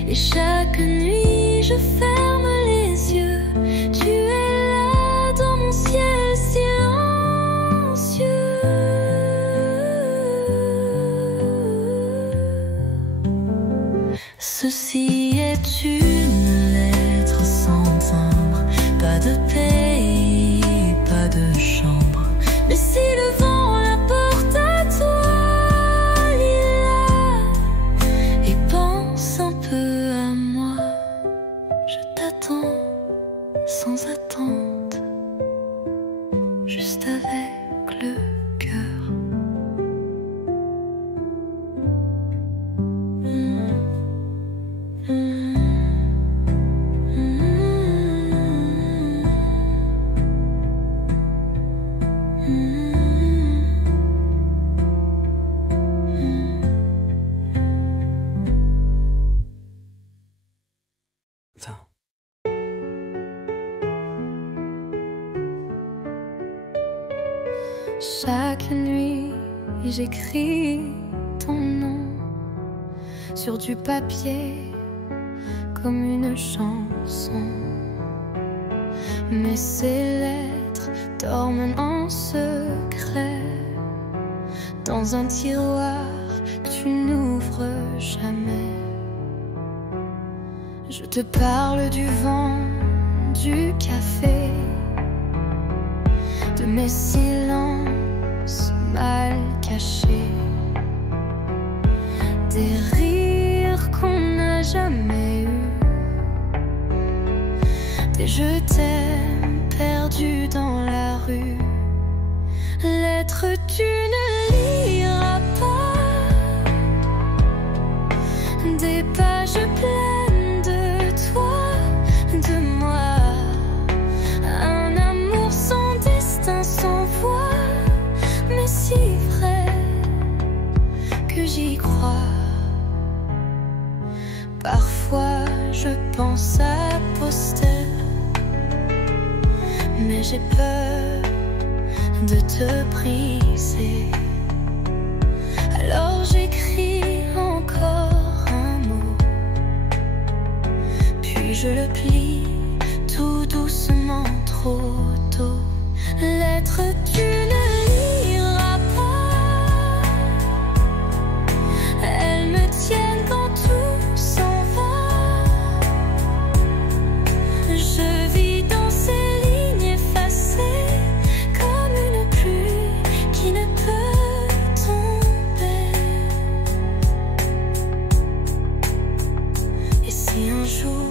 et chaque nuit je ferme les yeux. Tu es là dans mon ciel silencieux. Ceci est une lettre sans timbre, pas de pays, pas de chambre. Mais si le vent la porte à toi, Lila, et pense un peu à moi. Je t'attends sans attente, juste avec le cœur. Chaque nuit, j'écris ton nom sur du papier comme une chanson. Mais ces lettres dorment en secret dans un tiroir que tu n'ouvres jamais. Je te parle du vent, du café, de mes silences mal cachés, des rires qu'on n'a jamais eus, des je t'aime perdus dans la rue. Lettres tu ne liras pas, des pages pleines de toi, de moi, un amour sans destin, sans voix, mais si vrai que j'y crois. Parfois je pense à poster, mais j'ai peur de te briser. Alors j'écris encore un mot, puis je le plie tout doucement, trop tôt. Lettre tu ne liras pas, elles me tiennent quand tout s'en va. Je vis dans ces lignes effacées comme une pluie qui ne peut tomber. Et si un jour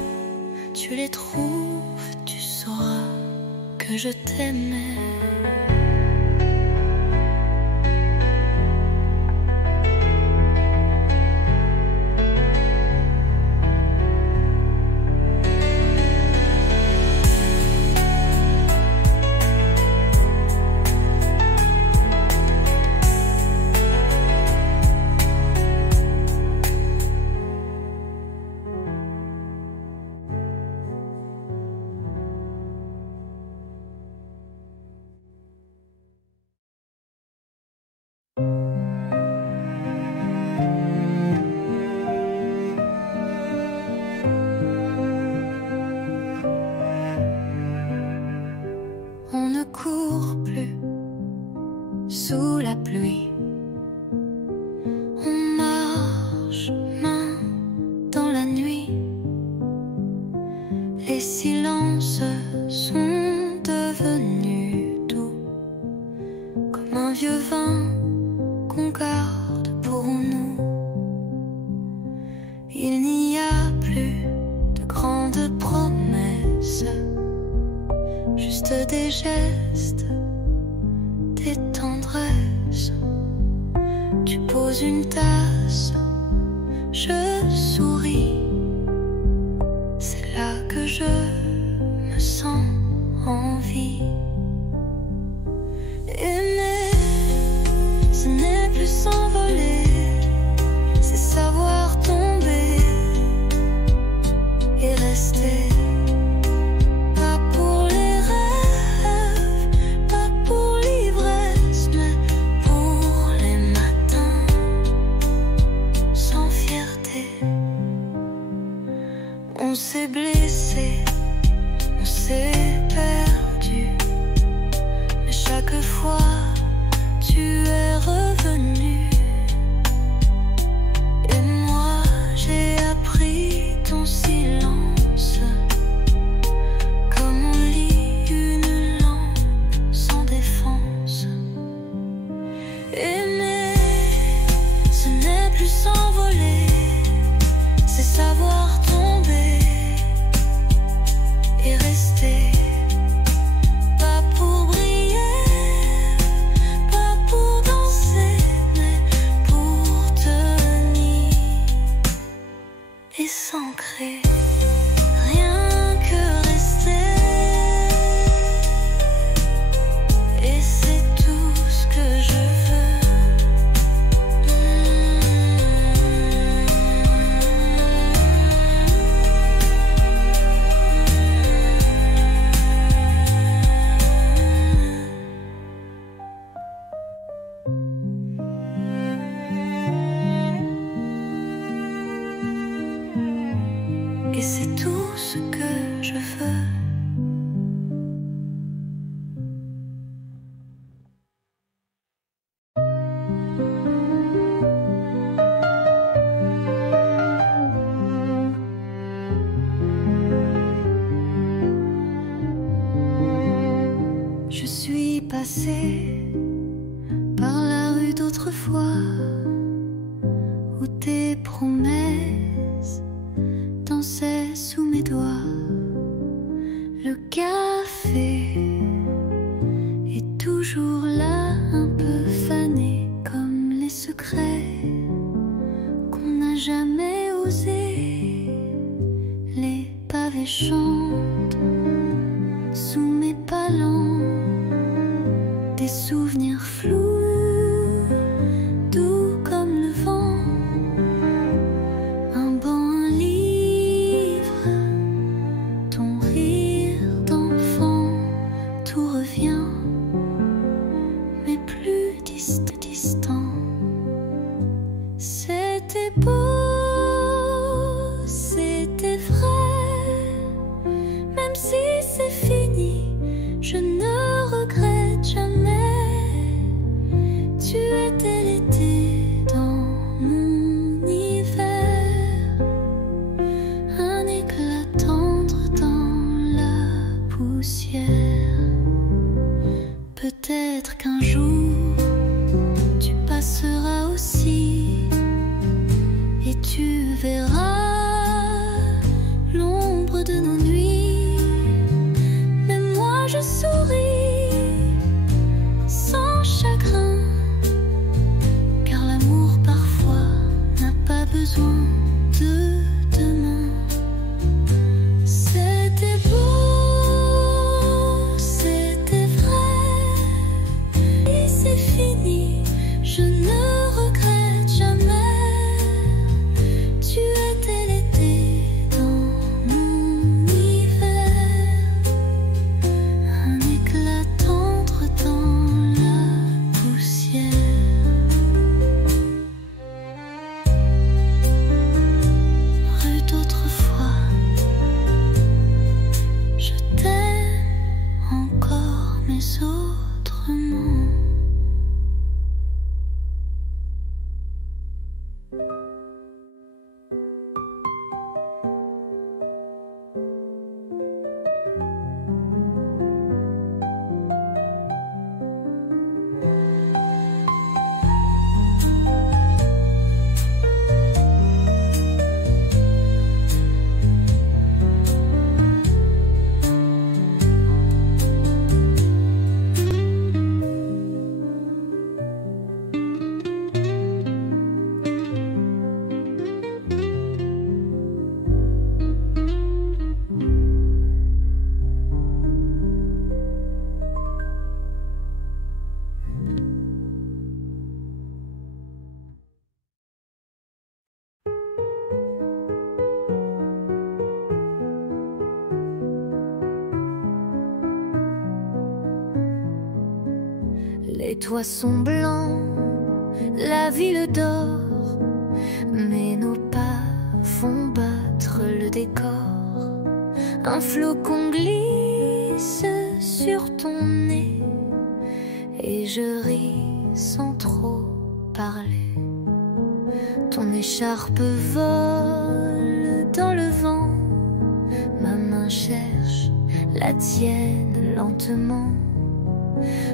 tu les trouves, tu sauras que je t'aimais. silences sont devenus doux, comme un vieux vin qu'on garde pour nous. Il n'y a plus de grandes promesses, juste des gestes, des tendresses. Tu poses une tasse, je souris. C'est là que je me sens en vie. Aimer, ce n'est plus s'envoler, c'est savoir tomber et rester. Pas pour les rêves, pas pour l'ivresse, mais pour les matins sans fierté. On s'est blessé, on s'est perdu, mais chaque fois tu es revenu. Et moi j'ai appris ton silence, comme on lit une langue sans défense. Aimer, ce n'est plus s'envoler, c'est savoir tomber et rester. Pas pour briller, pas pour danser, mais pour tenir et s'ancrer. Rien que rester, et c'est tout ce que je veux. Et c'est tout ce que je veux. Je suis passée par la rue d'autrefois, où tes promesses dansaient sous mes doigts. Le café est toujours là, un peu fané, comme les secrets qu'on n'a jamais osé. Les pavés chantent sous mes palans, des souvenirs flous, doux comme le vent. Un banc, un livre, ton rire d'enfant, tout revient, mais plus distant. C'était beau, c'était vrai, même si c'est fini, je ne regrette jamais. Tu étais l'été dans mon hiver, un éclat tendre dans la poussière. Peut-être qu'un jour tu passeras aussi, et tu verras l'ombre de nos nuits. Mais moi je souris sans chagrin, car l'amour parfois n'a pas besoin de demain. C'était beau, c'était vrai, Les toits sont blancs, la ville dort, mais nos pas font battre le décor. Un flocon glisse sur ton nez et je ris sans trop parler. Ton écharpe vole dans le vent, ma main cherche la tienne lentement.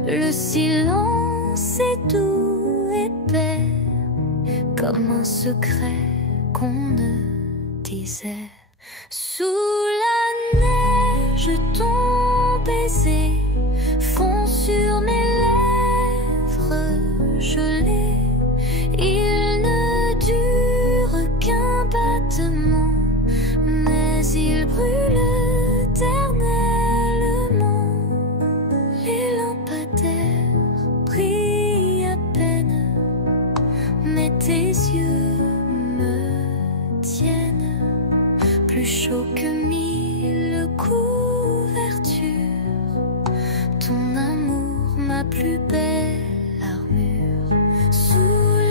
Le silence est doux, épais, comme un secret qu'on ne disait. Sous la neige, ton baiser fond sur mes lèvres gelées. Il ne dure qu'un battement, mais il brûle éternellement. Les lampadaires brillent à peine, mais tes yeux me tiennent plus chaud que 1000 couvertures. Ton amour, ma plus belle armure. Sous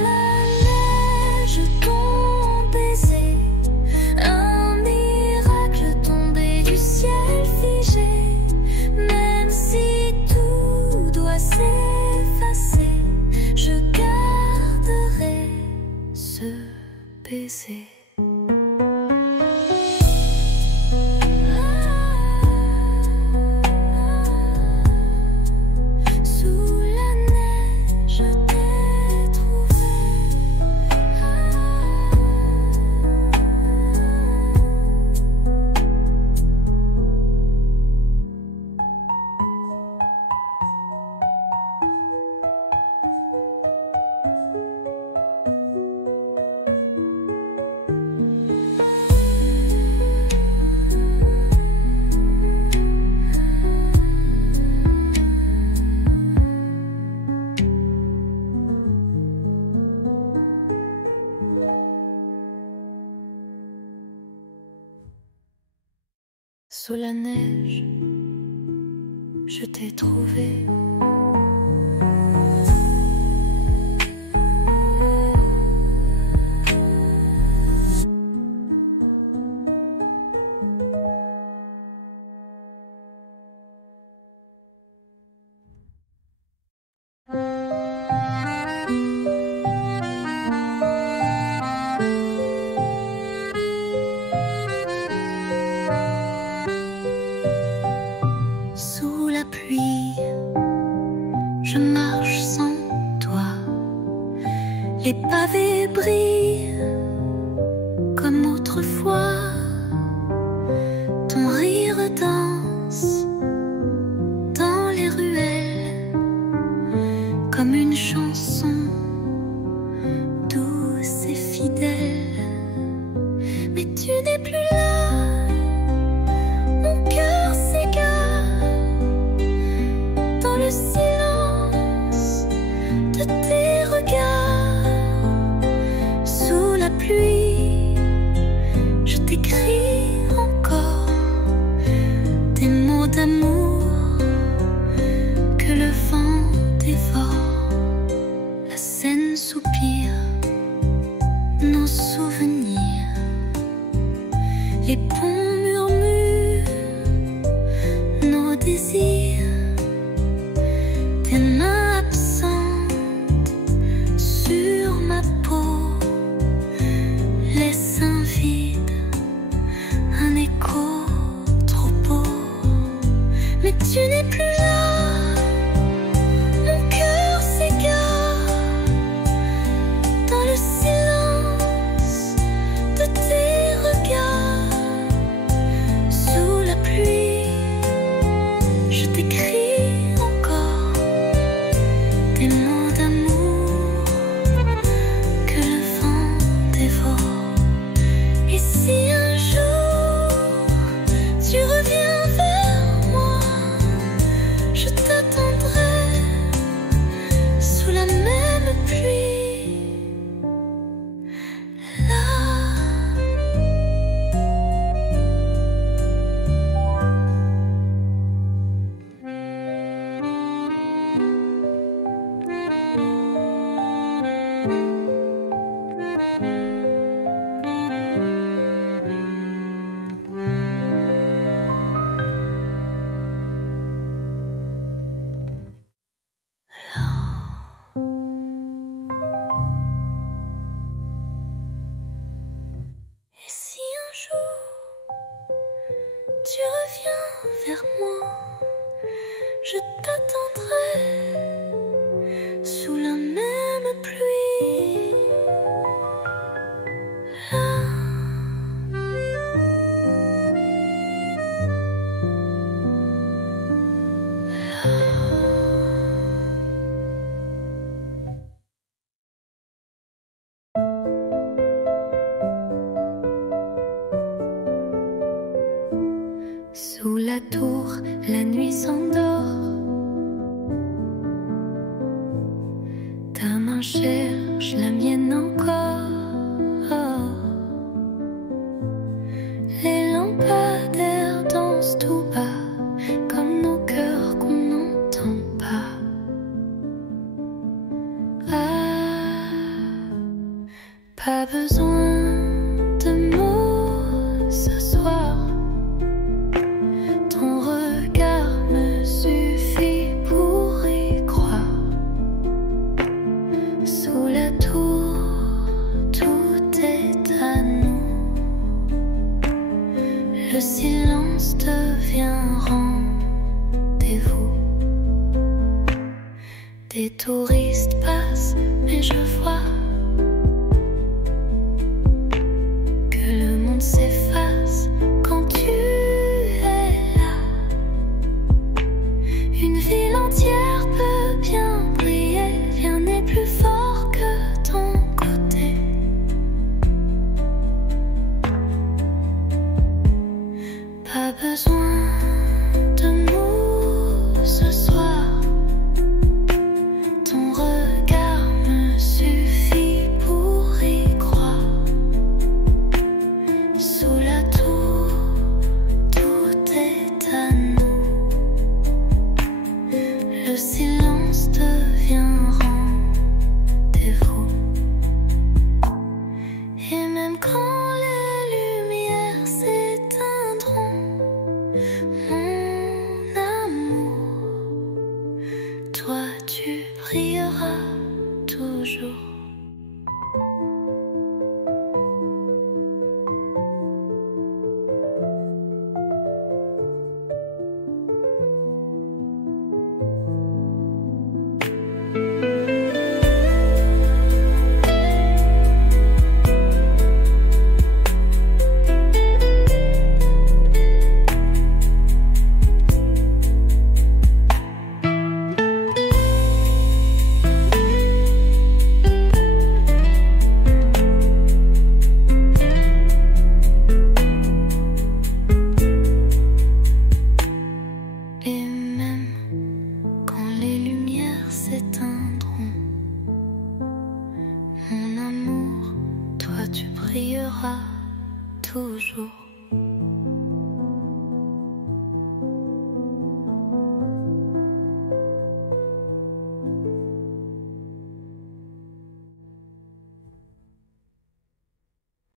la neige, ton baiser, un miracle tombé du ciel figé. Même si tout doit s'effacer, je garderai ce baiser. Sous la neige, je t'ai trouvé. Je marche sans toi, les pavés brillent comme autrefois. Ton rire danse dans les ruelles comme une chanson douce et fidèle. Mais tu n'es plus là, mon cœur s'égare dans le silence de tes regards. Sous la pluie, je t'écris encore des mots d'amour que le vent dévore. La Seine soupire nos souvenirs, les ponts murmurent nos désirs. Tes mains absentes sur ma peau laissent un vide, un écho trop beau. Mais tu n'es plus là, mon cœur s'égare dans le silence de tes regards. Sous la pluie, je t'écris encore des mots d'amour que le vent dévore. Et si un jour tu reviens vers moi, je t'attendrai sous la même pluie. Sous la tour, la nuit s'endort. Ta main cherche la mienne encore. Les lampadaires dansent tout bas, comme nos cœurs qu'on n'entend pas. Ah, pas besoin de mots ce soir. Ton regard me suffit pour y croire. Sous la tour, tout est à nous. Le silence devient rendez-vous. Des touristes passent, mais je vois que le monde s'efface quand tu es là. Une ville entière peut bien briller, rien n'est plus fort que ton côté. Pas besoin de mots ce soir. Ton regard me suffit pour y croire. Sous la tour, tout est à nous. Le silence devient rendez-vous. Et même quand les lumières s'éteindront, mon amour, toi tu brilleras toujours.